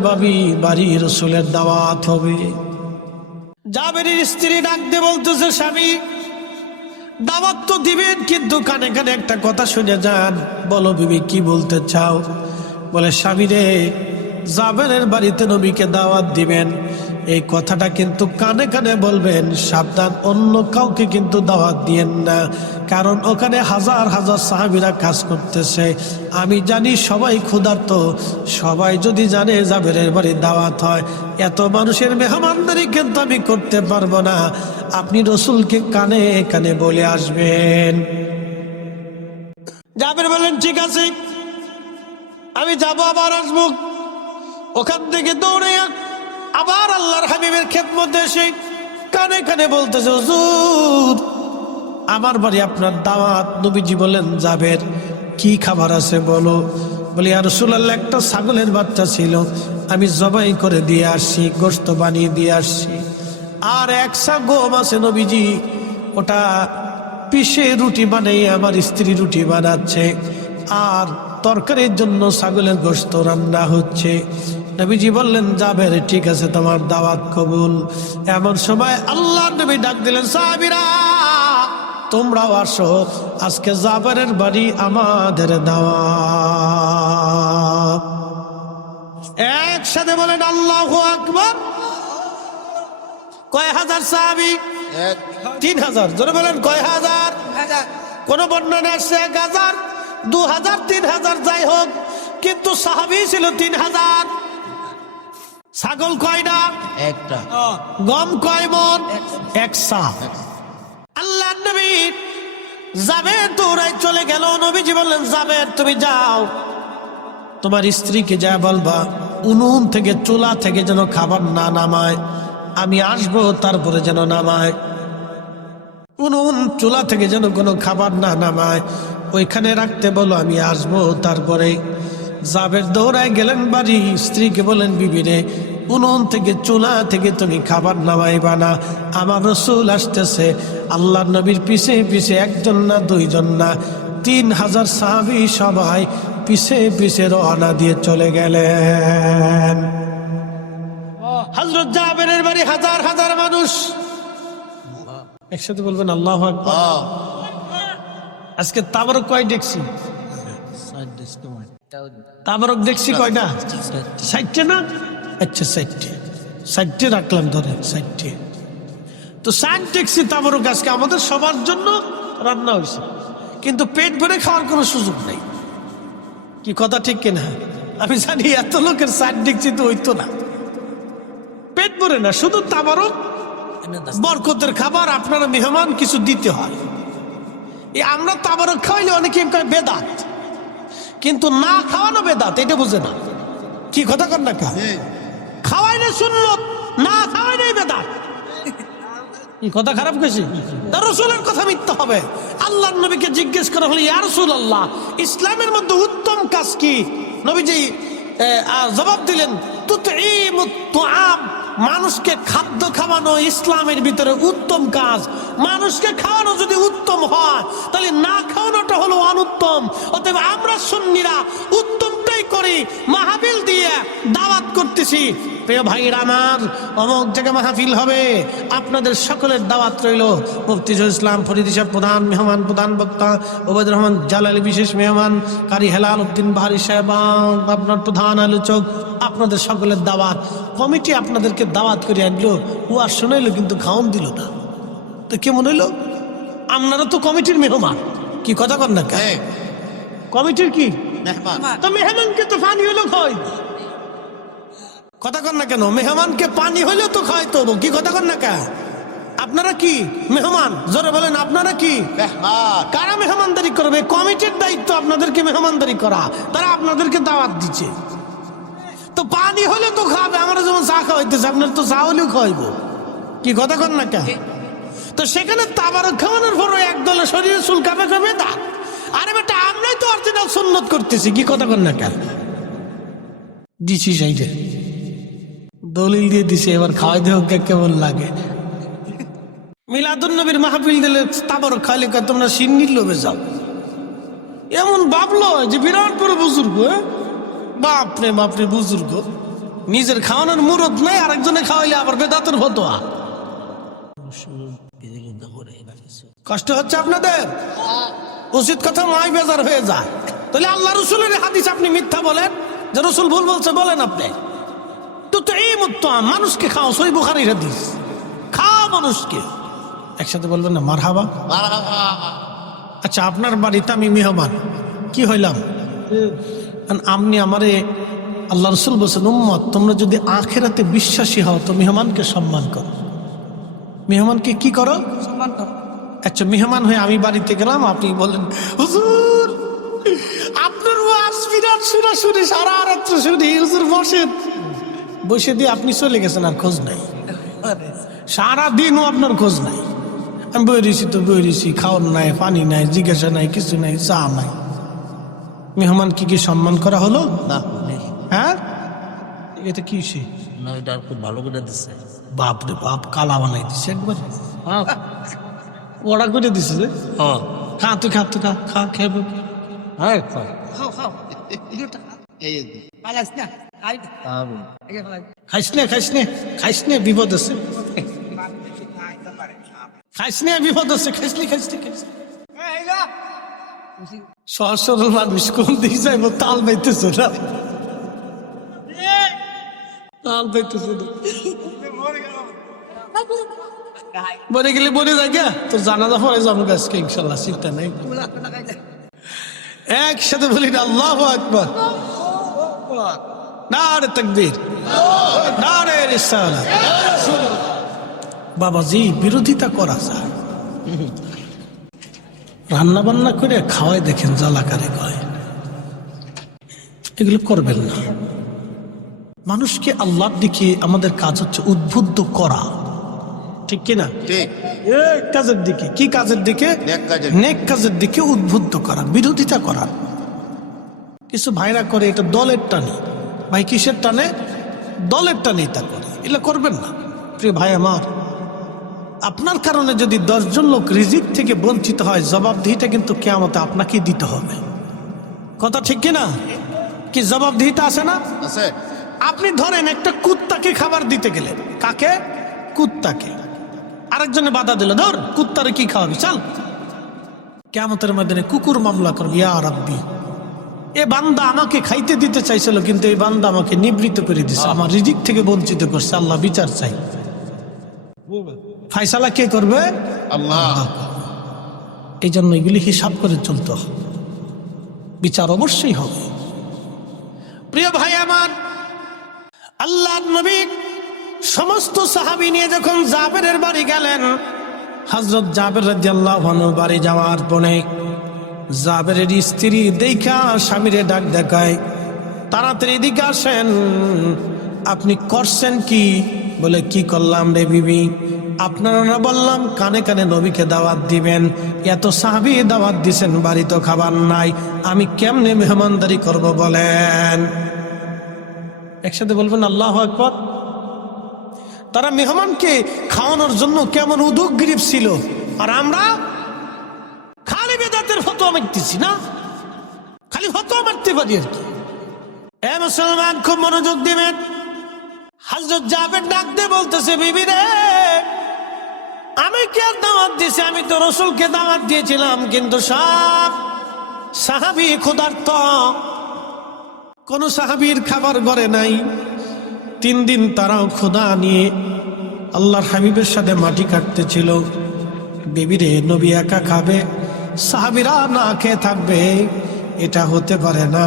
বাড়ি রসুলের দাওয়াত হবে। জাবেরের স্ত্রী ডাক দিয়ে বলতেছে, স্বামী দাওয়াত তো দিবেন, কিন্তু কানে কানে একটা কথা শুনে যান। বলো বিবি, কি বলতে চাও? বলে, স্বামী রে, জাবেরের বাড়িতে নবীকে দাওয়াত দিবেন, এই কথাটা কিন্তু কানে কানে বলবেন। সাবধান, অন্য কাউকে কিন্তু দাওয়াত দিয়েন না, কারণ ওখানে হাজার হাজার সাহাবীরা কাজ করতেছে। আমি জানি সবাই ক্ষুধার্ত, সবাই যদি জানে জাবেরের বাড়ি দাওয়াত হয়, এত মানুষের মেহমানদারি কিন্তু আমি করতে পারবো না। আপনি রসুলকে কানে কানে বলে আসবেন। জাবের বলেন, ঠিক আছে, আমি যাবো, আবার আসবো। ওখান থেকে দৌড়ে আবার আল্লাহর হাবিবের খেদমতে এসে কানে কানে বলতেছে, হুজুর আমার বাড়ি আপনার দাওয়াত। নবীজি বলেন, জাবের কি খাবার আছে বলো। বলি, ইয়া রাসূলুল্লাহ, একটা ছাগলের বাচ্চা ছিল, আমি জবাই করে দিয়ে আসছি, গোশত বানিয়ে দিয়ে আসছি। আর একশা গম আছে নবীজি, ওটা পিষে রুটি বানিয়ে আমার স্ত্রী রুটি বানাচ্ছে, আর তরকারির জন্য ছাগলের গোশত রান্না হচ্ছে। নবীজি বললেন, জাবের ঠিক আছে, তোমার দাওয়াত কবুল। এমন সময় আল্লাহ নবী ডাক দিলেন, সাহাবীরা তোমরাও আসো, আজকে জাবেরের বাড়ি আমাদের দাওয়াত। একসাথে বলেন আল্লাহু আকবার। কয় হাজার সাহাবী? 3000। জোরে বলেন, কয় হাজার? কোন বর্ণনা আসছে 1000, 2000, 3000, যাই হোক, কিন্তু সাহাবী ছিল 3000। ছাগল কয়টা? একটা। গম কয় মন? 100। আল্লাহ নবী জাবের দৌড়ায় চলে গেল। নবীজি বললেন, জাবের তুমি যাও, তোমার স্ত্রীকে যা বলবা উনুন থেকে, চুলা থেকে যেন খাবার না নামায়, আমি আসবো তারপরে যেন নামায়। উনুন চুলা থেকে যেন কোনো খাবার না নামায়, ওইখানে রাখতে বলো, আমি আসবো তারপরে। জাবের দৌড়ায় গেলেন বাড়ি, স্ত্রীকে বলেন, বিবিরে উনুন থেকে, চুলা থেকে তুমি খাবার নামাইবা না, আমার রসুল আসতেছে। আল্লাহর নবীর পিছে পিছে একজন না, দুইজন না, 3000 সাহাবী সবাই পিছে পিছে রওনা দিয়ে চলে গেলেন। হযরত জাবেরের বাড়ি হাজার হাজার মানুষ। একসাথে বলবেন আল্লাহু আকবার। আজকে তাবারক কয় দেখছি? তাবারক দেখছি কয়টা? 60 না? আচ্ছা 60 রাখলাম, ধরে 60। তো 60 দেখছি তাবারক আজকে আমাদের সবার জন্য রান্না হয়েছে, কিন্তু পেট ভরে খাওয়ার কোনো সুযোগ নেই। কি কথা ঠিক কিনা? আমি জানি এত লোকের 60 দেখছি তো হইতো না, পেট ভরে না, শুধু তাবারক বরকতের খাবার। আপনারা মেহমান কিছু দিতে হয়। এই আমরা তাবারক খাওয়াইলে অনেকে কয় বেদাত, কিন্তু না খাওয়ানো বেদাত, এটা বুঝে না। কি কথা কর না? খাওয়াইলে সুন্নত, না খাওয়াইলে বেদাত। এই কথা খারাপ কইছি? তার রাসূলের কথা মিথ্যা হবে। আল্লাহর নবীকে জিজ্ঞেস করা হলো, ইয়া রাসূলুল্লাহ, ইসলামের মধ্যে উত্তম কাজ কি? নবীজি জবাব দিলেন, তুতঈমুত তুআম, মানুষকে খাদ্য খাওয়ানো ইসলামের ভিতরে উত্তম কাজ। মানুষকে খাওয়ানো যদি উত্তম হয়, তাহলে না খাওয়ানোটা হলো অনুত্তম। অতএব আমরা সুন্নিরা উত্তমটাই করি, মাহফিল দিয়ে দাওয়াত করতেছি। প্রিয় ভাইরা আমার, অমুক জায়গায় মাহফিল হবে, আপনাদের সকলের দাওয়াত রইল। মুফতি শহীদুল ইসলাম ফরিদী সাহেব প্রধান মেহমান, প্রধান বক্তা, ওবায়দুর রহমান জালালী বিশেষ মেহমান, কারি হেলাল উদ্দিন বাহারি সাহেব আপনার প্রধান আলোচক। আপনাদের সকলের দাওয়াত। কমিটি আপনাদেরকে দাওয়াত করে আনলো, ও আর শোনাইলো, কিন্তু খাওন দিল না। তো কেমন হইলো? আপনারা তো কমিটির মেহমান। কি কথা কর না? কমিটির কি তো মেহমানকে তো পানি হইলো খাওয়াই। কথা কর না কেন? মেহমানকে পানি হইলেও তো খাওয়াই তো। কি কথা কর না কা? আপনারা কি মেহমান? জোরে বলেন, আপনারা কি মেহমান? কারা মেহমানদারি করবে? কমিটির দায়িত্ব আপনাদেরকে মেহমানদারি করা, তারা আপনাদেরকে দাওয়াত দিচ্ছে। তো পানি হলে তো খাবে। আমরা যেমন চা খাওয়াইতেছে, আপনার তো চা হলেও খাওয়াইবো। কি কথা কর না কা? তো সেখানে তাবারক খাওয়ানোর পর একদলে শরীরে চুল কাপে কাপে তা। আরে বেটা, আমরাই তো অরিজিনাল সুন্নত করতেছি। কি কথা কর না কা? দিছি সাইডে দলিল দিয়ে দিছে, এবার খাওয়াই দেহ কেমন লাগে। মিলাদুন নবীর মাহফিল দিলে তাবারক খাইলে তোমরা সিন্নির লোভে যাও। এমন ভাবলো যে বিরাট বড় বুজুর্গ। বাপরে বাপরে বুজুর্গ, নিজের খাওয়ানোর মুরত নাই, আরেকজনে খাওয়াইলে আবার বেদাতের ফতোয়া। কষ্ট হচ্ছে আপনাদের? উচিত কথা নয়, বেজার হয়ে যায়। তাহলে আল্লাহ রসুলের হাদিস আপনি মিথ্যা বলেন, যে রসুল ভুল বলছে বলেন আপনি। তো এই মত মানুষকে খাও, সই বুখারীর হাদিস, খাও মানুষকে। একসাথে বলবেন না মারহাবা? আচ্ছা, আপনার বাড়িতে আমি মেহমান, কি হইলাম? আপনি আমারে আল্লাহ রসুল বলছেন উম্মত তোমরা যদি আখিরাতে বিশ্বাসী হও তো মেহমানকে সম্মান করো। মেহমানকে কি করো? সম্মান করো। আচ্ছা, মেহমান হয়ে আমি বাড়িতে গেলাম, আপনি বলেন হুজুর আপনার ওয়াজ বিরাট শুনে সারা রাত্র শুনি, হুজুর বসেন। বসে দিয়ে আপনি চলে গেছেন, আর খোঁজ নাই। সারাদিনও আপনার খোঁজ নাই। আমি বই রয়েছি, খাওয়ার নাই, পানি নাই, জিজ্ঞাসা নাই, কিছু নাই, চা নাই। মেহমান কি সম্মান করা হলো না? হ্যাঁ, এটা কি খুব ভালো করে দিচ্ছে। বাপ রে বাপ, কালা বানাই দিচ্ছে একবার, ওরা করে দিছে যে খা, তুই খা, তুই খা, খা খেয়ে খাইস নে, বিপদ আছে, খাইস নে, বিপদ আছে, খাইস নে। সহজ সরল মানুষ কোন দিকে যাইব, তাল পাইতেছে না, তাল পাইতেছে না। মরে গেলে মরে যায় গা, তোর জানাজা পরে যাবো গাছকে ইনশাল্লাহ, চিন্তা নাই। একসাথে বলি না আল্লাহু আকবার, নারে তাকবীর, নারে রিসালাত। বাবাজি, বিরোধিতা করা যায়, রান্না বান্না করে খাওয়াই দেখেন জ্বালাকারে কয়, এগুলো করবেন না। মানুষকে আল্লাহর দিকে আমাদের কাজ হচ্ছে উদ্বুদ্ধ করা, ঠিক কিনা? কাজের দিকে, কি কাজের দিকে? নেক কাজের দিকে উদ্বুদ্ধ করা, বিরোধিতা করা। কিছু ভাইরা করে এটা দলের টানে, ভাই কিসের টানে? দলের টানে তা করে, এগুলো করবেন না। প্রিয় ভাই আমার, আপনার কারণে যদি 10 জন লোক রিজিক থেকে বঞ্চিত হয়, জবাবদিহিটা কিন্তু কিয়ামতে আপনাকে দিতে হবে। কথা ঠিক কিনা? কি জবাবদিহিতা আছে না? আছে। আপনি ধরেন একটা কুত্তাকে খাবার দিতে গেলেন, কাকে? কুত্তাকে। আরেকজনে বাধা দিল, ধর কুত্তারে কি খাওয়াবি, চল। কিয়ামতের ময়দানে কুকুর মামলা করবে, ইয়া রাব্বি, এ বান্দা আমাকে খাইতে দিতে চাইছিল, কিন্তু এই বান্দা আমাকে নিবৃত্ত করে দিছে, আমার রিজিক থেকে বঞ্চিত করছে, আল্লাহ বিচার চাই। ফায়সালা কে করবে? আল্লাহ। এই জন্য এগুলি হিসাব করে চলতে হবে, বিচার অবশ্যই হবে। প্রিয় ভাই আমার, আল্লাহর নবী সমস্ত সাহাবী নিয়ে যখন জাবেরের বাড়ি গেলেন, হযরত জাবের রাদিয়াল্লাহু আনহু বাড়ি যাওয়ার পরে জাবেরের স্ত্রী দেখা স্বামীরে ডাক দেখায়, তাড়াতাড়ি এদিকে আসেন, আপনি করছেন কি? বলে, কি করলাম রে বিবি? আপনারা না বললাম কানে কানে নবীকে দাওয়াত দিবেন, এত সাহাবী দাওয়াত দিছেন, বাড়ি তো খাবার নাই, আমি কেমনে মেহমানদারি করব বলেন? একসাথে বলবেন আল্লাহু আকবার। তারা মেহমানকে খাওয়ানোর জন্য কেমন উদগ্রীব ছিল, আর আমরা খালি বেদাতের ফতোয়া মারতেছি না, খালি ফতোয়া মারতে পারি আর কি। এ মুসলমান, খুব মনোযোগ দিবেন। হযরত জাবের ডাক দিয়ে বলতেছে, বিবি রে, আমি কি আর দাওয়াত দিয়েছি? আমি তো রাসূলকে দাওয়াত দিয়েছিলাম, কিন্তু সব সাহাবী ক্ষুধার্ত, কোন সাহাবীর খাবার ঘরে নাই। 3 দিন তারাও ক্ষুধা নিয়ে আল্লাহর হাবিবের সাথে মাটি কাটতেছিল। বিবিরে, নবী একা খাবে, সাহাবীরা না খেয়ে থাকবে, এটা হতে পারে না।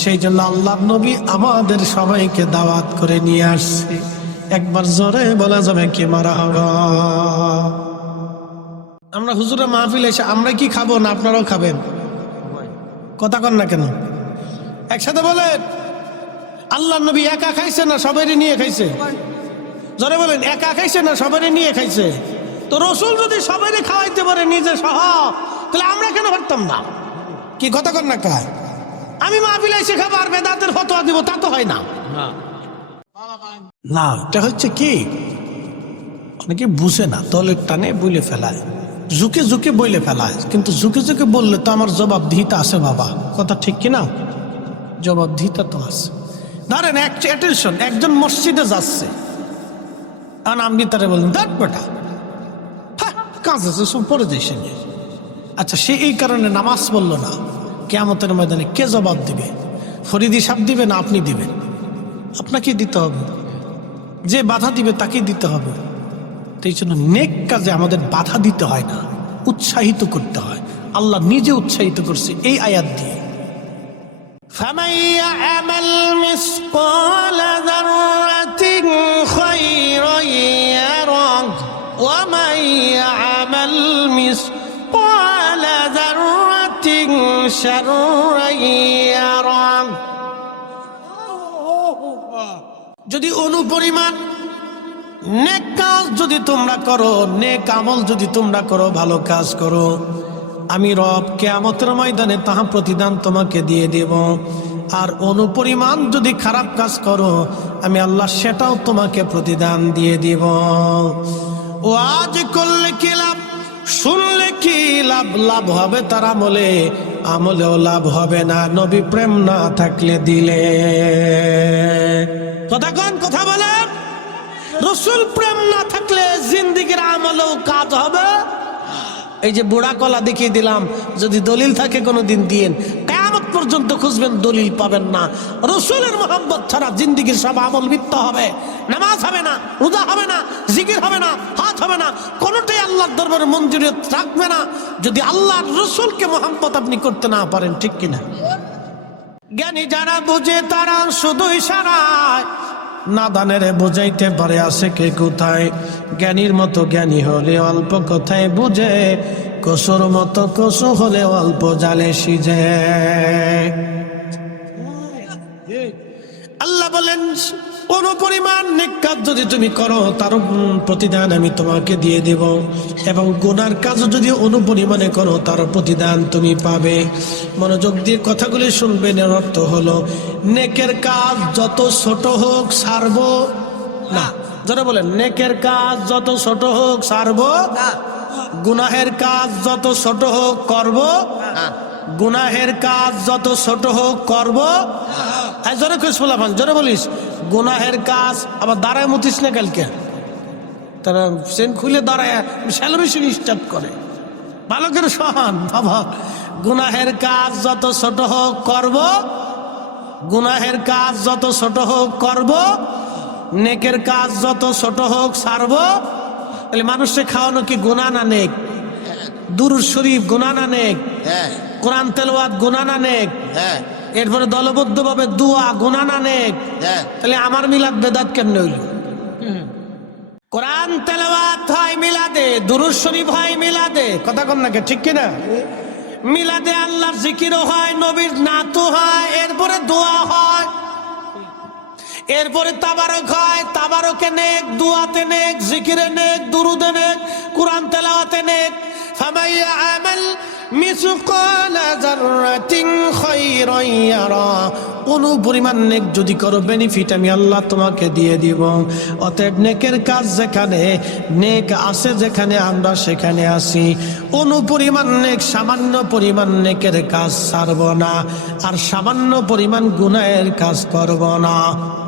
সেই জন্য আল্লাহর নবী আমাদের সবাইকে দাওয়াত করে নিয়ে আসছে। একবার জোরে বলা যাবে কি মারহাবা? আমরা হুজুরের মাহফিলে এসে আমরা কি খাবো না আপনারাও খাবেন? কথা কন না কেন? একসাথে বলেন, আল্লাহর নবী একা খাইছে না সবাইরে নিয়ে খাইছে? জোরে বলেন, একা খাইছে না সবাইরে নিয়ে খাইছে? তো রাসূল যদি সবাইরে খাওয়াইতে পারে নিজে সহ, তাহলে আমরা কেন পারতাম না? কি কথা কন না কার? আমি মাহফিলে এসে খাবো আর বেদাতের ফতোয়া দিব, তা তো হয় না। না, এটা হচ্ছে কি, অনেকে বুঝে না, দলের টানে বলে ফেলায়। ঝুঁকে ঝুঁকে বইলে ফেলায়, কিন্তু ঝুঁকে ঝুঁকে বললে তো আমার জবাবদিহিতা আছে বাবা, কথা ঠিক কিনা? জবাবদিহিতা তো আছে। ধরেন অ্যাটেনশন, একজন মসজিদে যাচ্ছে, আর আপনি তারা বললেন দেখ বেটা, হ্যাঁ কাজ আছে সব পরে যাই সে। আচ্ছা, সে এই কারণে নামাজ পড়লো না, কিয়ামতের ময়দানে কে জবাব দিবে? ফরিদি সাহেব দিবে না আপনি দিবেন? আপনাকে দিতে হবে। যে বাধা দিবে তাকে দিতে হবে। তো এই জন্য নেক কাজে আমাদের বাধা দিতে হয় না, উৎসাহিত করতে হয়। আল্লাহ নিজে উৎসাহিত করছে এই আয়াত দিয়ে। فَمَن يَعْمَلْ مِثْقَالَ ذَرَّةٍ خَيْرًا يَرَهُ وَمَن يَعْمَلْ مِثْقَالَ ذَرَّةٍ شَرًّا يَرَهُ। যদি অনুপরিমাণ নেক কাজ যদি তোমরা করো, নেক আমল যদি তোমরা করো, ভালো কাজ করো, আমি রব কিয়ামতের ময়দানে তাহা প্রতিদান তোমাকে দিয়ে দেব। আর অনুপরিমাণ যদি খারাপ কাজ করো, আমি আল্লাহ সেটাও তোমাকে প্রতিদান দিয়ে দিব। ও আজ করলে কি লাভ, শুনলে কি লাভ? লাভ হবে তার আমলে, আমলেও লাভ হবে না নবী প্রেম না থাকলে দিলে। কথা কন, কথা বলেন। রসুল প্রেম না থাকলে জিন্দিগির আমলেও কাজ হবে। এই যে বুড়া কলা দেখিয়ে দিলাম, যদি দলিল থাকে কোনোদিন দিয়েন, কিয়ামত পর্যন্ত খুঁজবেন দলিল পাবেন না। রসুলের মোহাব্বত ছাড়া জিন্দিগির সব আমল মিথ্যা হবে। নামাজ হবে না, রোজা হবে না, জিকির হবে না, হাত হবে না, কোনোটাই আল্লাহর দরবারে মঞ্জুরিয়ত রাখবে না যদি আল্লাহর রসুলকে মোহাব্বত আপনি করতে না পারেন, ঠিক কিনা? জ্ঞানী যারা বুঝে তারা শুধু ইশারায়, নাদানের বোঝাইতে পারে আছে কে কোথায়। জ্ঞানীর মতো জ্ঞানী হলে অল্প কথায় বুঝে, কসুর মতো কসু হলে অল্প জালে সিজে। আল্লাহ বলেন অনুপরিমাণ নেক কাজ যদি তুমি করো, তার প্রতিদান আমি তোমাকে দিয়ে দেব, এবং গুনার কাজ যদি অনুপরিমাণে করো, তার প্রতিদান তুমি পাবে। মনোযোগ দিয়ে কথাগুলি শুনবেন। এর অর্থ হলো নেকের কাজ যত ছোট হোক ছাড়বো না। যারা বলেন নেকের কাজ যত ছোট হোক ছাড়বো, গুনাহের কাজ যত ছোট হোক করব, গুনাহের কাজ যত ছোট হোক করব। জোরে খুশ বলাবান, জোরে বলিস গুনাহের কাজ। আবার দাঁড়ায় মতিস না কালকে, তারা সেন খুলে দাঁড়ায় সেলিব্রেশন স্টার্ট করে। ভালো করে শোন বাবা, গুনাহের কাজ যত ছোট হোক করব, গুনাহের কাজ যত ছোট হোক করব, নেকের কাজ যত ছোট হোক ছাড়ব। তাহলে মানুষকে খাওয়ানো কি গুনাহ না নেক? দুরূদ শরীফ গুনাহ না নেক? কোরআন তেলাওয়াত গুনাহ না নেক? এরপরে দলবদ্ধভাবে দোয়া গুনাহ না নেক? তাহলে আমার মিলাদ বেদাত কেমনে হইল? কোরআন তেলাওয়াত হয় মিলাদে, দুরূদ শরীফ হয় মিলাদে, কথা কম নাকি, ঠিক কিনা? মিলাদে আল্লাহর জিকিরও হয়, নবীর নাতও হয়, এরপরে দোয়া হয়, এরপরে তাবারক হয়, তাবারকে নেক, দোয়াতে নেক, জিকিরে নেক, দুরুদে নেক, কোরআন তেলাওয়াতে নেক। ফামান ইয়ামাল মিসকালা যাররাতিন খায়রান ইয়ারা। অনুপরিমাণ নেক যদি করো, বেনিফিট আমি আল্লাহ তোমাকে দিয়ে দিব। অতএব নেকের কাজ যেখানে নেক আছে, যেখানে আমরা সেখানে আসি। অনুপরিমাণ নেক, সামান্য পরিমাণ নেকের কাজ ছাড়ব না, আর সামান্য পরিমাণ গুনাহের কাজ করব না।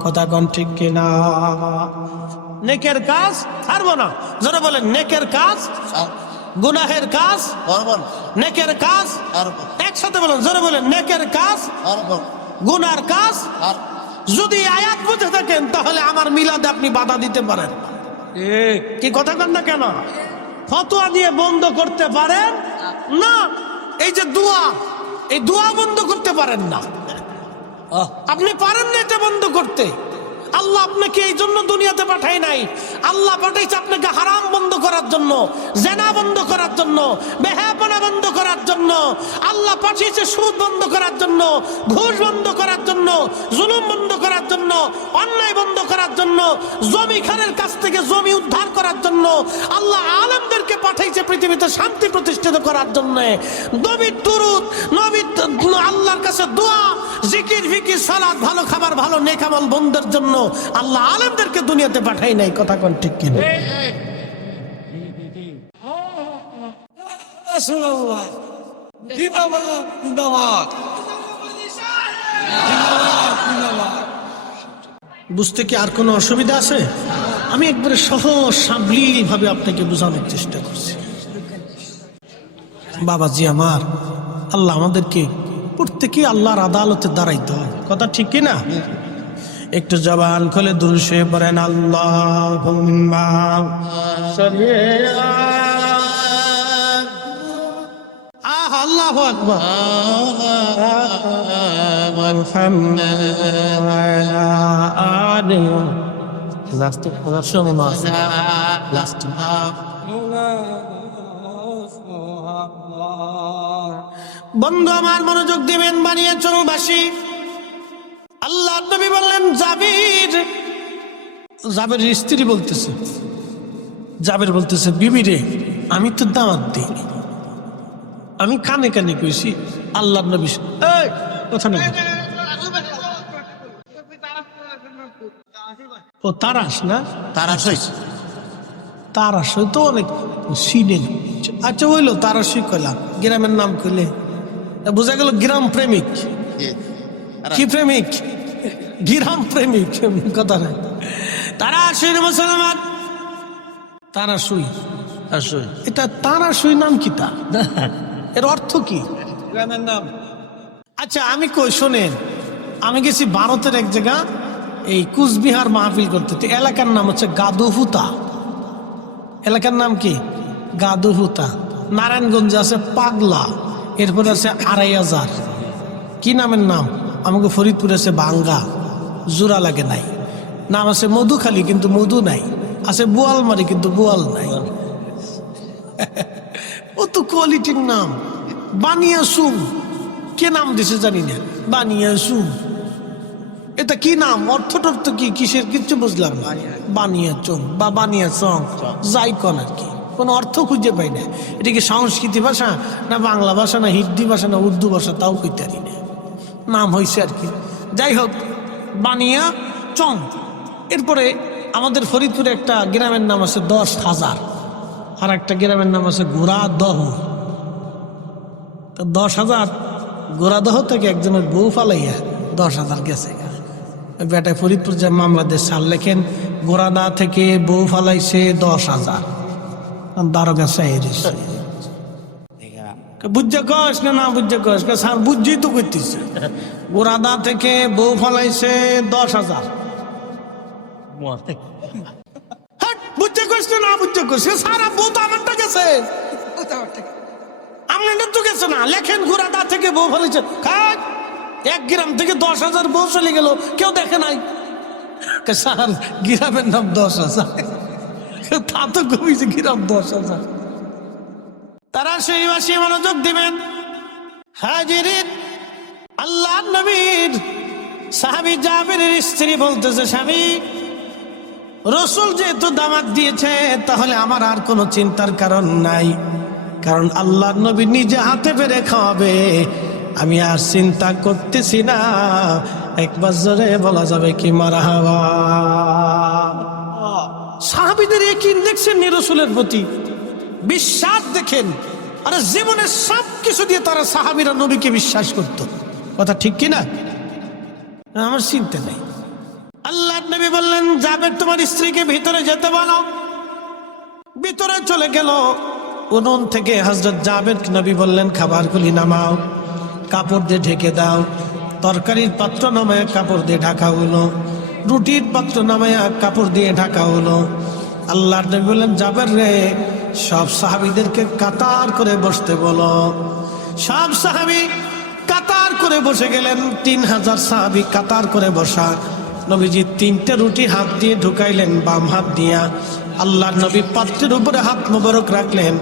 কথা কোন ঠিক কিনা? নেকের কাজ ছাড়ব না। যারা বলেন নেকের কাজ, গুনাহের কাজ, নেকের কাজ, একসাথে বলেন, যারা বলেন নেকের কাজ, গুনার কাজ। যদি আয়াত বুঝে থাকেন তাহলে আমার মিলাদে আপনি বাধা দিতে পারেন। কি কথা কন না কেন? ফতোয়া দিয়ে বন্ধ করতে পারেন না। এই যে দোয়া, এই দোয়া বন্ধ করতে পারেন না, আপনি পারেন না এটা বন্ধ করতে। আল্লাহ আপনাকে এই জন্য দুনিয়াতে পাঠায় নাই। আল্লাহ পাঠাইছে আপনাকে হারাম বন্ধ করার জন্য, জেনা বন্ধ করার জন্য, বেহায়াপনা বন্ধ করার জন্য। আল্লাহ পাঠিয়েছে সুদ বন্ধ করার জন্য, ঘুষ বন্ধ করার জন্য, জুলুম বন্ধ করার জন্য, অন্যায় বন্ধ করার জন্য, জমি খানের কাছ থেকে জমি উদ্ধার করার জন্য। আল্লাহ আলেমদেরকে পাঠাইছে পৃথিবীতে শান্তি প্রতিষ্ঠিত করার জন্য। নবীর দুরূদ, নবীর আল্লাহর কাছে দোয়া, জিকির, ফিকির, সালাত, ভালো খাবার, ভালো নেক আমল বন্ধের জন্য আল্লাহ আলেমদেরকে দুনিয়াতে পাঠাই নাই। কথা কোন ঠিক কিনা? রাসূলুল্লাহ জিন্দাবাদ জিন্দাবাদ বুঝতে কি আর কোনো অসুবিধা আছে? আমি একবারে সহজ সাবলীল ভাবে আপনাকে বোঝানোর চেষ্টা করছি। বাবাজি আমার, আল্লাহ আমাদেরকে প্রত্যেকে আল্লাহর আদালতে দাঁড়াইতে হয়, কথা ঠিক কি না? একটু জবান খুলে দুরূদ শরীফ পড়েন, আল্লাহুম্মা সাল্লি আল্লাহু আকবার বন্ধু আমার মনোযোগ দিবেন, বানিয়ে চরবাসী। আল্লাহ নবী বললেন, জাবের স্ত্রী বলতেছে, জাবের বলতেছে, বিবি রে, আমি তো দাওয়াত দিই, আমি কানে কানে কইছি। আল্লাহ নবী এই কথা নেই, ও তারাস না, তারাশ হইছে তারাস তো অনেক সিনেন। আচ্ছা হইলো তারাসই কইলাম, গ্রামের নাম কইলে বোঝা গেল গ্রাম প্রেমিক। কি প্রেমিক? গ্রাম প্রেমিক, কথা নাই। তারাসই মুসলমান, তারাসই এটা তারাসই নাম কি? তা এর অর্থ কি? গ্রামের নাম। আচ্ছা আমি কই শোনেন, আমি গেছি ভারতের এক জায়গা, এই কুচবিহার মাহফিল করতে। এলাকার নাম হচ্ছে গাদুহুতা। এলাকার নাম কি? গাদুহুতা। নারায়ণগঞ্জে আছে পাগলা, এরপরে আছে ২৫০০। কি নামের নাম? আমাকে ফরিদপুরে আছে বাঙ্গা, জোড়া লাগে নাই। নাম আছে মধুখালী, কিন্তু মধু নাই। আছে বোয়ালমারি, কিন্তু বোয়াল নাই। ও তো কোয়ালিটির নাম। বানিয়াসুম, কে নাম দিছে জানি না, বানিয়াসুম। এটা কি নাম? অর্থটর্থ কি, কিসের কিচ্ছু বুঝলাম না। বানিয়াচং বা বানিয়াচং, যাই কন আর কি, কোনো অর্থ খুঁজে পাই না। এটা কি সংস্কৃতি ভাষা, না বাংলা ভাষা, না হিন্দি ভাষা, না উর্দু ভাষা, তাও কইতে পারি না। নাম হয়েছে আর কি। যাই হোক, বানিয়া চং। এরপরে আমাদের ফরিদপুরে একটা গ্রামের নাম আছে ১০,০০০, আর একটা গ্রামের নাম আছে গোড়াদহ। তো ১০,০০০ গোড়াদহ থেকে একজনের বউ ফালাইয়া ১০,০০০ গেছে। বেটায় ফরিদপুর যে মামলাদের সাল লেখেন, গোড়াদা থেকে বউ ফালাইছে ১০,০০০। দারোগা সাহেব বুঝছে কস না বুঝছে কস, স্যার বুঝছেই তো করতেছে। গোড়াদা থেকে বউ ফালাইছে ১০,০০০। বুঝছে কস না বুঝছে কস, সারা বউ তো আমারটা গেছে, আপনাদের তো গেছে না। লেখেন গোড়াদা থেকে বউ ফালাইছে, এক গ্রাম থেকে ১০,০০০ বউ চলে গেল, কেউ দেখে নাই। স্যার গ্রামের নাম ১০,০০০, তা তো কমিছে গ্রাম ১০,০০০। তারা সেই মাসে মনোযোগ দিবেন। হাজিরিন, আল্লাহ নবীর সাহাবী জাবেরের স্ত্রী বলতেছে, স্বামী, রসুল যেহেতু দাওয়াত দিয়েছে, তাহলে আমার আর কোনো চিন্তার কারণ নাই, কারণ আল্লাহ নবী নিজে হাতে পেরে খাওয়াবে। আমি আর চিন্তা করতেছি না। একবার জোরে বলা যাবে কি মারহাবা। সাহাবীদের ইয়াকিন দেখছেন রসুলের প্রতি, বিশ্বাস দেখেন। আরে জীবনের সব কিছু দিয়ে তারা সাহাবীরা নবীকে বিশ্বাস করত, কথা ঠিক কিনা? আমার চিন্তা নেই। আল্লাহ নবী বললেন, জাবের তোমার স্ত্রীকে ভিতরে যেতে বলো। ভিতরে চলে গেল। উনুন থেকে হযরত জাবের নবী বললেন, খাবারগুলি নামাও, কাপড় দিয়ে ঢেকে দাও। তরকারির পাত্র নামায়া কাপড় দিয়ে ঢাকা হলো, রুটির পাত্র নামায়া কাপড় দিয়ে ঢাকা হলো। আল্লাহ নবী বললেন, জাবের রে, সব সাহাবীদেরকে কাতার করে বসতে বলো। সব সাহাবী কাতার করে বসে গেলেন। ৩,০০০ সাহাবী কাতার করে বসা। নবীজি ৩টে রুটি হাত দিয়ে ঢুকাইলেন, বাম হাত দিয়া। আল্লাহ নবী পাত্রের উপরে হাত মোবারক রাখলেন,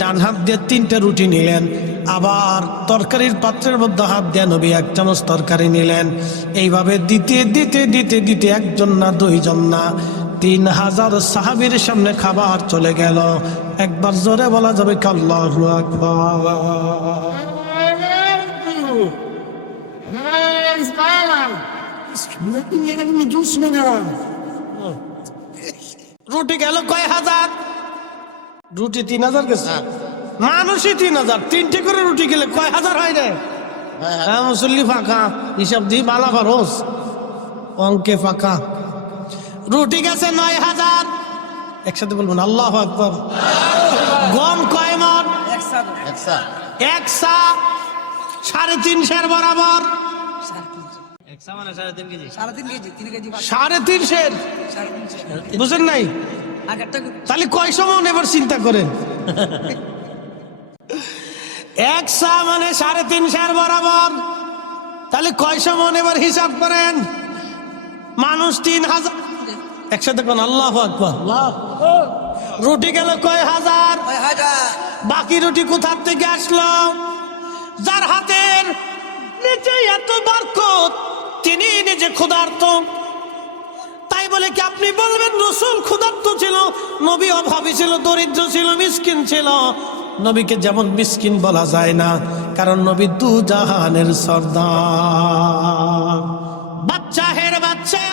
ডান হাত দিয়ে ৩টে রুটি নিলেন। আবার তরকারির পাত্রের মধ্যে হাত দিয়ে নবী ১ চামচ তরকারি নিলেন। এইভাবে দিতে দিতে দিতে দিতে একজন না, দুইজন না, ৩,০০০ সাহাবীর সামনে খাবার চলে গেল। একবার জোরে বলা যাবে কি আল্লাহু আকবার। রুটি গেল কয় হাজার? রুটি ৩,০০০ গেছে। মানুষই 3000, 3টে করে রুটি খেলে কয় হাজার হয় রে? হ্যাঁ মুসল্লি ফাঁকা, হিসাব দিয়ে বালা ফারোস, অঙ্কে ফাঁকা। রুটি গেছে 9000, একসাথে বলবেন আল্লাহু আকবার। গম কয় মণ? এক সা, 3.5 বরাবর, 3.5 বুঝেন নাই? তাহলে কয় সমান এবার চিন্তা করেন। এক সা মানে 3.5 বরাবর, তাহলে কয় সমান এবার হিসাব করেন। মানুষ 3000, একসাথে কোন আল্লাহু আকবার। রুটি গেল কয় হাজার, বাকি রুটি কোথার থেকে আসলো? যার হাতের নিচে এত বরকত, তিনি নিজে ক্ষুধার্ত। তাই বলে কি আপনি বলবেন রাসূল ক্ষুধার্ত ছিল? নবী অভাবী ছিল, দরিদ্র ছিল, মিসকিন ছিল। নবীকে যেমন মিসকিন বলা যায় না, কারণ নবী দু জাহানের সর্দার, বাচ্চা হের বাচ্চা,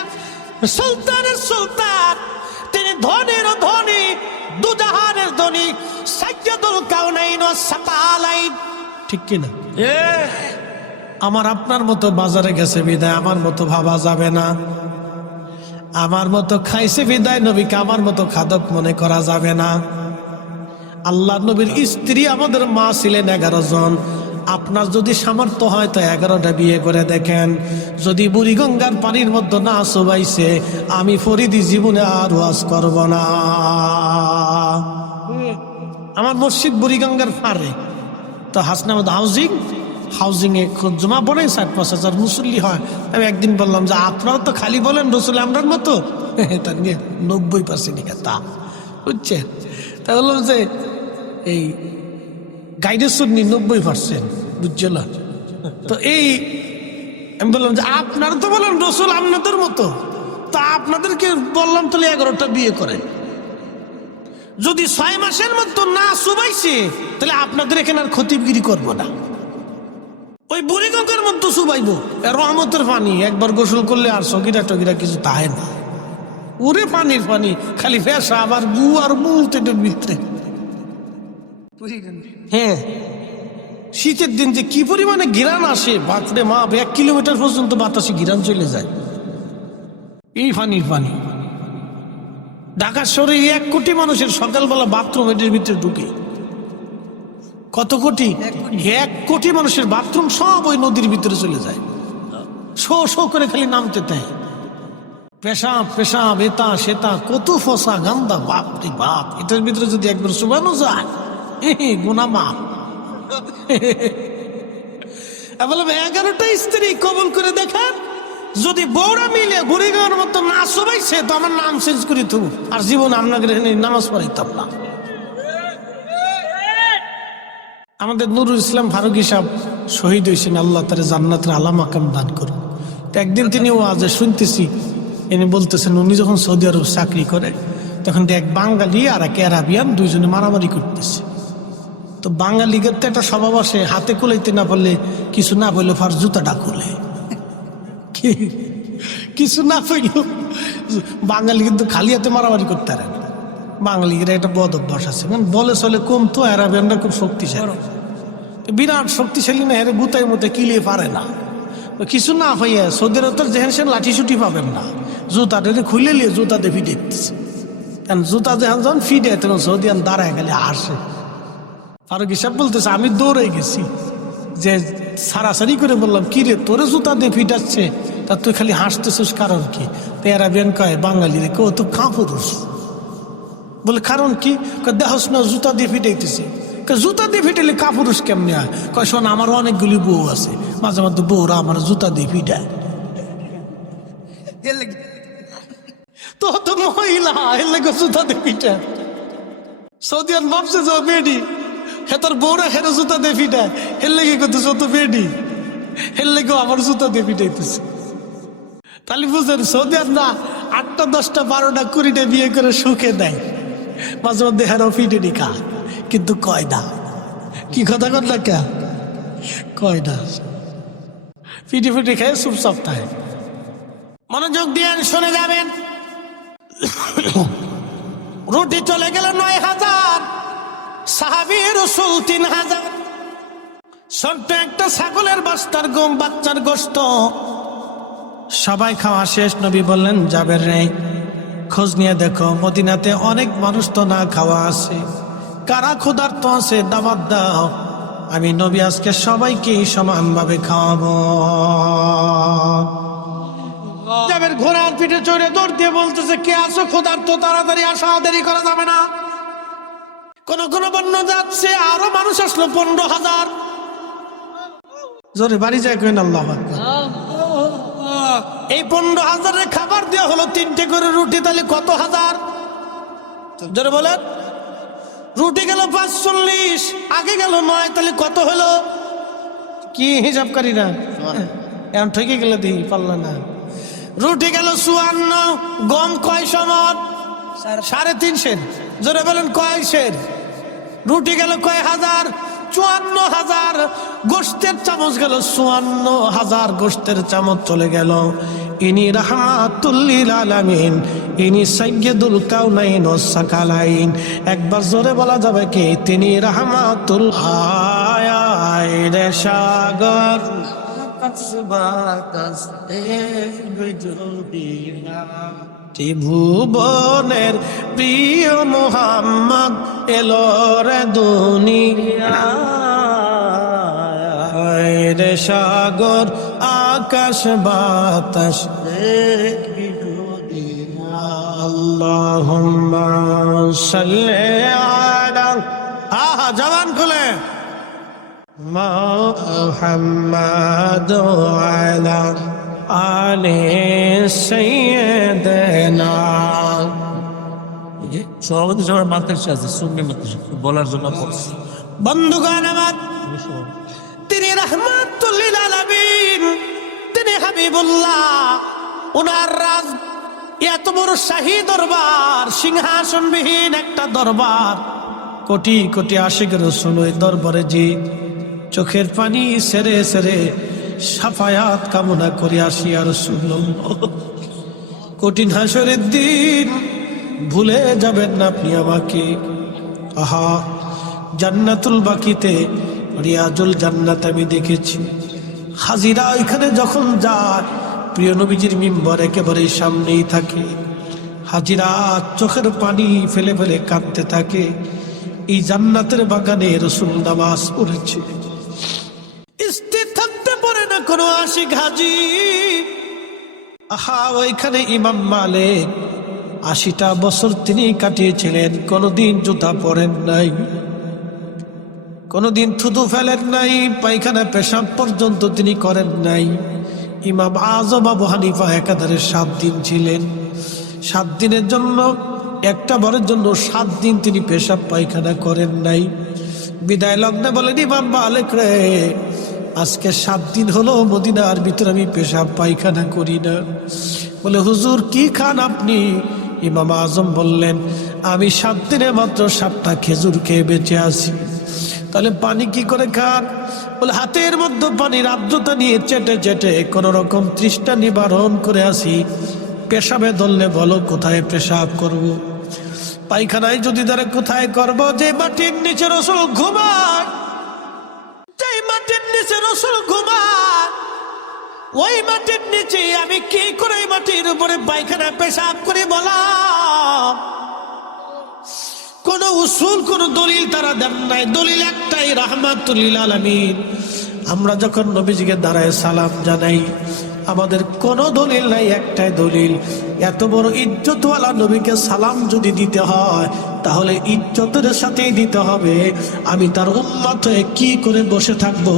সুলতানের সুলতান। তিনি ধনীর ধনী, দু জাহানের ধনী, সাইয়্যিদুল কাউনাইন ওয়াস সাকালাইন। ঠিক কিনা? আমার আপনার মতো বাজারে গেছে বিদায় আমার মতো ভাবা যাবে না, আমার মতো খাইছে বিদায় নবীকে আমার মতো খাদক মনে করা যাবে না। আল্লাহ নবীর স্ত্রী আমাদের মা ছিলেন 11 জন। আপনার যদি সামর্থ্য হয় তো 11টা বিয়ে করে দেখেন। যদি বুড়িগঙ্গার পানির মধ্যে না চুবাইছে, আমি ফরিদি জীবনে আর ওয়াজ করব না। আমার মসজিদ বুড়িগঙ্গার পারে, তো হাসনাবাদ হাউজিং এ জমা পড়ে 4-5 হাজার মুসল্লি হয়। আমি একদিন বললাম যে আপনারা তো খালি বলেন রসুল আমরার মতো, তার 90% তা বুঝছেন। তা বললাম যে এই গাইডের সুন্নি 90%, বুঝছিল? তো এই আমি বললাম যে আপনারা তো বলেন রসুল আপনাদের মতো, তা আপনাদেরকে বললাম তাহলে 11টা বিয়ে করেন। যদি 6 মাসের মতো না সুবাইছে, তাহলে আপনাদের এখানে আর খতিবগিরি করবো না। ওই বুড়িগঙ্গার মধ্যে সুবাইব, রহমতের পানি, একবার গোসল করলে আর সগিরা টগিরা কিছু তাহে না। ওরে পানির পানি, খালি ফেসা আবার গু আর মুতের ভিতরে। হ্যাঁ, শীতের দিন যে কি পরিমাণে ঘিরান আসে, বাপরে মা, 1 কিলোমিটার পর্যন্ত বাতাসে ঘিরান চলে যায়। এই পানির পানি। ঢাকা শহরে 1 কোটি মানুষের সকালবেলা বাথরুম এটার ভিতরে ঢুকে। কত কোটি? 1 কোটি মানুষের বাথরুম সব ওই নদীর ভিতরে চলে যায়। শো শো করে খালি নামতে দেয়। পেশাব পেশাব, এটা সেটা, কত ফসা গান্দা, বাপরে বাপ। এটার ভিতরে যদি একবার চুবানো যায়, গুনাহ মাফ। বললাম 11টা স্ত্রী কবল করে দেখেন, যদি বউরা মিলে বুড়িগঙ্গার মতো না চুবাইছে তো আমার নাম চেঞ্জ করে দেবো, আর জীবন আপনাকে নামাজ পড়াইতাম না। আমাদের নুরুল ইসলাম ফারুকী সাহেব শহীদ হয়েছেন, আল্লাহ তার জান্নাতের আলা মাকাম দান করুন। তো একদিন তিনি ওয়াজে শুনতেছি, ইনি বলতেছেন উনি যখন সৌদি আরব চাকরি করে তখন এক বাঙালি আর এক আরাবিয়ান দুইজনে মারামারি করতেছে। তো বাঙালিদের তো একটা স্বভাব আসে, হাতে কুলাইতে না পারলে, কিছু না পারলে ফার জুতাটা খুলে, কিছু না পাইল। বাঙালি কিন্তু খালি হাতে মারামারি করতে পারে না। বাঙালিরা একটা বদ অভ্যাস আছে, বলে চলে কম, তো আরাবিয়ানরা খুব শক্তিশালী, বিরাট শক্তিশালী না, হেরে গুতাই মতে কিলিয়ে পারে না। কিছু না পাইয়া সৌদি আরব যেহেন সেন লাঠি ছুটি পাবেন না, জুতা খুলে নিয়ে জুতাতে ফিটে দিচ্ছে। কারণ জুতা যখন ফিটে তখন সৌদিয়ান দাঁড়ায় গেলে হাসে। ফারুকী সাহেব বলতেছে আমি দৌড়ে গেছি, যে সারাসারি করে বললাম কি রে তোরে জুতা দিয়ে ফিটাচ্ছে, তা তুই খালি হাসতেছিস কারণ কি? তো আরাবিয়ান কয় বাঙালি রে কেউ তো কাপুরুষ। বলে কারণ কি? দেহস না জুতা দিয়ে ফিটাইতেছে। জুতা দিয়ে ফিটাইলে কাপুরুষ কেমনি হয়? কয় শোন আমার অনেকগুলি বউ আছে, মাঝে মাঝে বউরা আমার জুতা দিয়ে ফিটায়। তো তো মহিলা এর লেগে জুতা দিয়ে ফিটায়। সৌদিয়ান ভাবছে যে বেডি, হে তোর বউরা হেরে জুতা দিয়ে ফিটায়, এর লেগে করতেছে তো বেডি, এর লেগেও আমার জুতা দিয়ে ফিটাইতেছে। তাহলে বুঝেন সৌদিয়ান না 8টা 10টা 12টা 20টা বিয়ে করে সুখে দেয়, মাঝে মধ্যে হেরো ফিটে নিকা, কিন্তু কয় না। কি কথা কর না কে কয় না, ফিটে ফিটে খেয়ে চুপচাপ থাকে। মনোযোগ দিয়ে শুনে যাবেন। রুটি চলে গেল 9000, সাহাবী রাসূল 3000। ছোট্ট একটা ছাগলের বাচ্চার গোশত সবাই খাওয়া শেষ। নবী বললেন, জাবের রে, খোঁজ নিয়ে দেখো মদিনাতে অনেক মানুষ তো না খাওয়া আছে, কারা ক্ষুধার্ত আছে দাওয়াত দাও, আমি নবী আজকে সবাইকে সমানভাবে খাওয়াবো। জাবের ঘোড়ার পিঠে চড়ে দৌড় দিয়ে বলতেছে, কে আছো ক্ষুধার্ত, তাড়াতাড়ি আসো, দেরি করা যাবে না। কোন কোন বন্য যাচ্ছে আরো মানুষ আসলো 15,000। জোরে বাড়ি যায় কেন আল্লাহু আকবার। এই 15,000 খাবার দেওয়া হলো 3টে করে রুটি, তাহলে কত হাজার? জোরে বলেন। রুটি গেল 45, আগে গেল 9, তাহলে কত হলো? কি হিসাবকারীরা এখন ঠকে গেলে দিই পারল না। রুটি গেল 54, গম কয় সমান? 350। জোরে বলেন কয় সের? রুটি গেল কয় হাজার? 54,000। গোশতের চামচ গেল 54,000, গোশতের চামচ চলে গেল। ইনি রাহমাতুল লিল আলামিন, ইনি সাইয়্যিদুল কাউনাইন ওয়াস সাকালাইন। একবার জোরে বলা যাবে কি? তিনি রাহমাতুল হায়ার সাগর ত্রিভুবনের প্রিয় মুহাম্মদ এলো রে দুনিয়ায়, রে সাগর আকাশ বাতাস আল্লাহুম্মা সাল্লি আলা, আহা জবান খুলে, মুহাম্মাদ আলা আলে সাইয়্যিদিনা। সভাপতি সবার মাদ্রাসা আছে, সুন্নি মাদ্রাসা, বলার জন্য বন্ধুগণ আমার, তিনি রাহমাতুল লিল আলামিন, তিনি হাবিবুল্লাহ। ওনার রাজ এত বড় শাহী দরবার, সিংহাসনবিহীন একটা দরবার, কোটি কোটি আশিক রাসূল ওই দরবারে যে চোখের পানি সেরে সেরে সাফায়াত কামনা করে আসি। আর রাসূলুল্লাহ, কঠিন হাসরের দিন ভুলে যাবেন না আপনি আমাকে। আহা, জান্নাতুল বাকিতে রিয়াজুল জান্নাত আমি দেখেছি। হাজিরা এখানে যখন যায়, প্রিয় নবীজির মিম্বর একেবারে সামনেই থাকে। হাজিরা চোখের পানি ফেলে ফেলে কাঁদতে থাকে। এই জান্নাতের বাগানে রাসূল নামাজ পড়েছে, স্থির থাকতে পারে না কোনো আশিক হাজি। আহা, ওইখানে ইমাম মালিক 80টা বছর তিনি কাটিয়েছিলেন, কোনদিন জুতা পরেন নাই, কোনদিন থুতু ফেলেন নাই, পায়খানা পেশাব পর্যন্ত তিনি করেন নাই। ইমাম আজম আবু হানিফা একাধারে 7 দিন ছিলেন। 7 দিনের জন্য, একটা বারের জন্য 7 দিন তিনি পেশাব পায়খানা করেন নাই। বিদায় লগ্নে বলেন, ইমাম মালিক রে, আজকে 7 দিন হলো মদিনার ভিতরে আমি পেশাব পায়খানা করি না। বলে, হুজুর কি খান আপনি? ইমাম আজম বললেন, আমি 7 দিনে মাত্র 7টা খেজুর খেয়ে বেঁচে আছি। তাহলে পানি কি করে খান? বলে, হাতের মধ্যে পানির আর্দ্রতা নিয়ে চেটে চেটে কোন রকম তৃষ্ণা নিবারণ করে আসি। পেশাবে ধরলে বলো কোথায় পেশাব করব? পায়খানায় যদি ধরে কোথায় করব? যে মাটির নিচে রাসূল ঘুমায়, যে মাটির নিচে রাসূল ঘুমায়, ওই মাটির নিচে আমি কি করে মাটির উপরে পায়খানা পেশাব করি বলা? কোন উসুল, কোন দলিল তারা দেন নাই। দলিল একটাই, রাহমাতুল লিল আলামিন। আমরা যখন নবীজিকে দাঁড়ায় সালাম জানাই, আমাদের কোনো দলিল নাই, একটাই দলিল। এত বড় ইজ্জতওয়ালা নবীকে সালাম যদি দিতে হয়, তাহলে ইজ্জতের সাথেই দিতে হবে। আমি তার উম্মত হয়ে কি করে বসে থাকবো?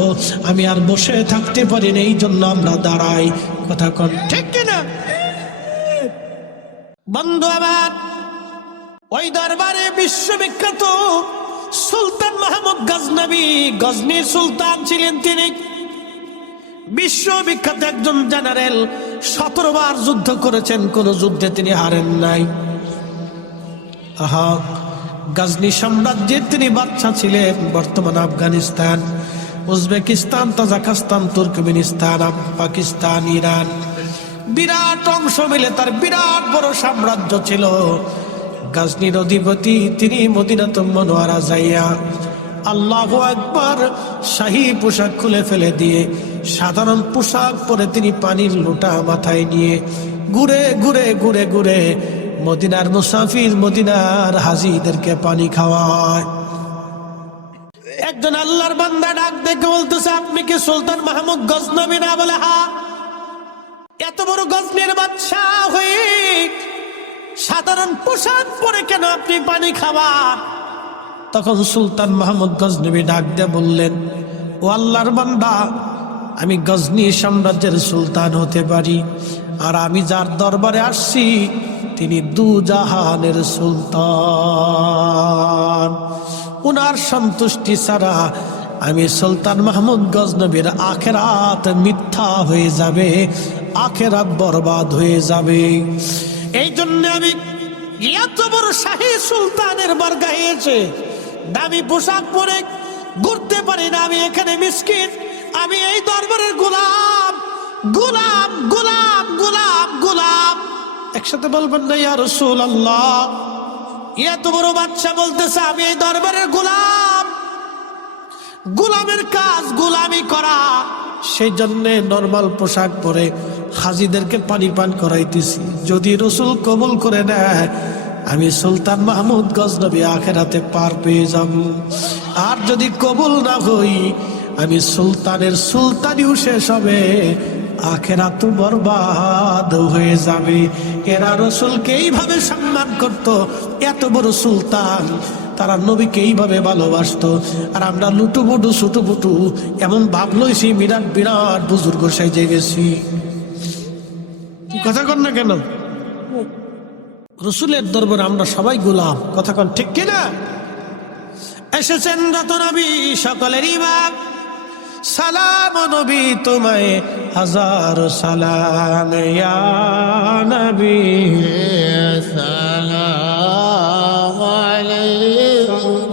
আমি আর বসে থাকতে পারি না, এই জন্য আমরা দাঁড়াই। কথা কন ঠিক কিনা বন্ধু আমার? ওই দরবারে বিশ্ববিখ্যাত সুলতান মাহমুদ গজনবী, গজনীর সুলতান ছিলেন তিনি। বিশ্ববিখ্যাত একজন জেনারেল, 17 বার যুদ্ধ করেছেন, কোন যুদ্ধে তিনি হারেন নাই। আহা, গজনী সাম্রাজ্যের তিনি বাদশা ছিলেন। বর্তমান Afghanistan, Uzbekistan, Tajikistan, Turkmenistan, Pakistan, Iran, বিরাট অংশ মিলে তার বিরাট বড় সাম্রাজ্য ছিল। গাজনীর অধিপতি, তিনি মদিনাতুল মুনাওয়ারা যাইয়া আল্লাহু আকবার শাহী পোশাক খুলে ফেলে দিয়ে সাধারণ পোশাক পরে তিনি পানির লোটা মাথায় নিয়ে ঘুরে ঘুরে ঘুরে ঘুরে মদিনার মুসাফির, মদিনার হাজিদেরকে পানি খাওয়ায়। একজন আল্লাহর বান্দা ডাক দেখে বলতেছে, আপনি কি সুলতান মাহমুদ গজনবী না? বলে হ্যাঁ। এত বড় গজনীর বাদশাহ হয়ে সাধারণ পোশাক পরে কেন আপনি পানি খাওয়ান? তখন সুলতান মাহমুদ গজনবী ডাক দিয়ে বললেন, ও আল্লাহর বান্দা, আমি গজনী সাম্রাজ্যের সুলতান হতে পারি, আর আমি যার দরবারে আসছি তিনি দুজাহানের সুলতান। উনার সন্তুষ্টি ছাড়া আমি সুলতান মাহমুদ গজনবীর আখেরাত মিথ্যা হয়ে যাবে, আখেরাত বরবাদ হয়ে যাবে। এই জন্য আমি এত বড় শাহী সুলতানের বরগাহে এসে দামি পোশাক পরে ঘুরতে পারি না। আমি এখানে মিসকিন, আমি এই দরবারের গোলাম, গোলাম গোলাম গোলাম গোলাম। একসাথে বলবেন না ইয়া রাসূলুল্লাহ? এত বড় বাদশা বলতেছে আমি এই দরবারের গোলাম, গোলামের কাজ গোলামি করা। সেই জন্যে নরমাল পোশাক পরে হাজিদেরকে পানি পান করাইতেছি। যদি রসুল কবুল করে নেয়, আমি সুলতান মাহমুদ গজনবী আখেরাতে পার পেয়ে যাব। আর যদি কবুল না হই, আমি সুলতানের সুলতানিও শেষ হবে, আখেরাত বরবাদ হয়ে যাবে। এরা রসুলকে এইভাবে সম্মান করত, এত বড় সুলতান, তারা নবীকে এইভাবে ভালোবাসতো। আর আমরা লুটুপুটু ছুটুপুটু এমন ভাব লইছি, বিরাট বিরাট বুজুর্গ সাইজে গেছি। কথা কন না কেন? রসুলের দরবারে আমরা সবাই গোলাম, কথা কন ঠিক কিনা? এসেছেন রত নবী সকলের ইমাম, সালাম নবী তোমায় হাজার সালাম, ইয়া নবী সালাম আলাইকুম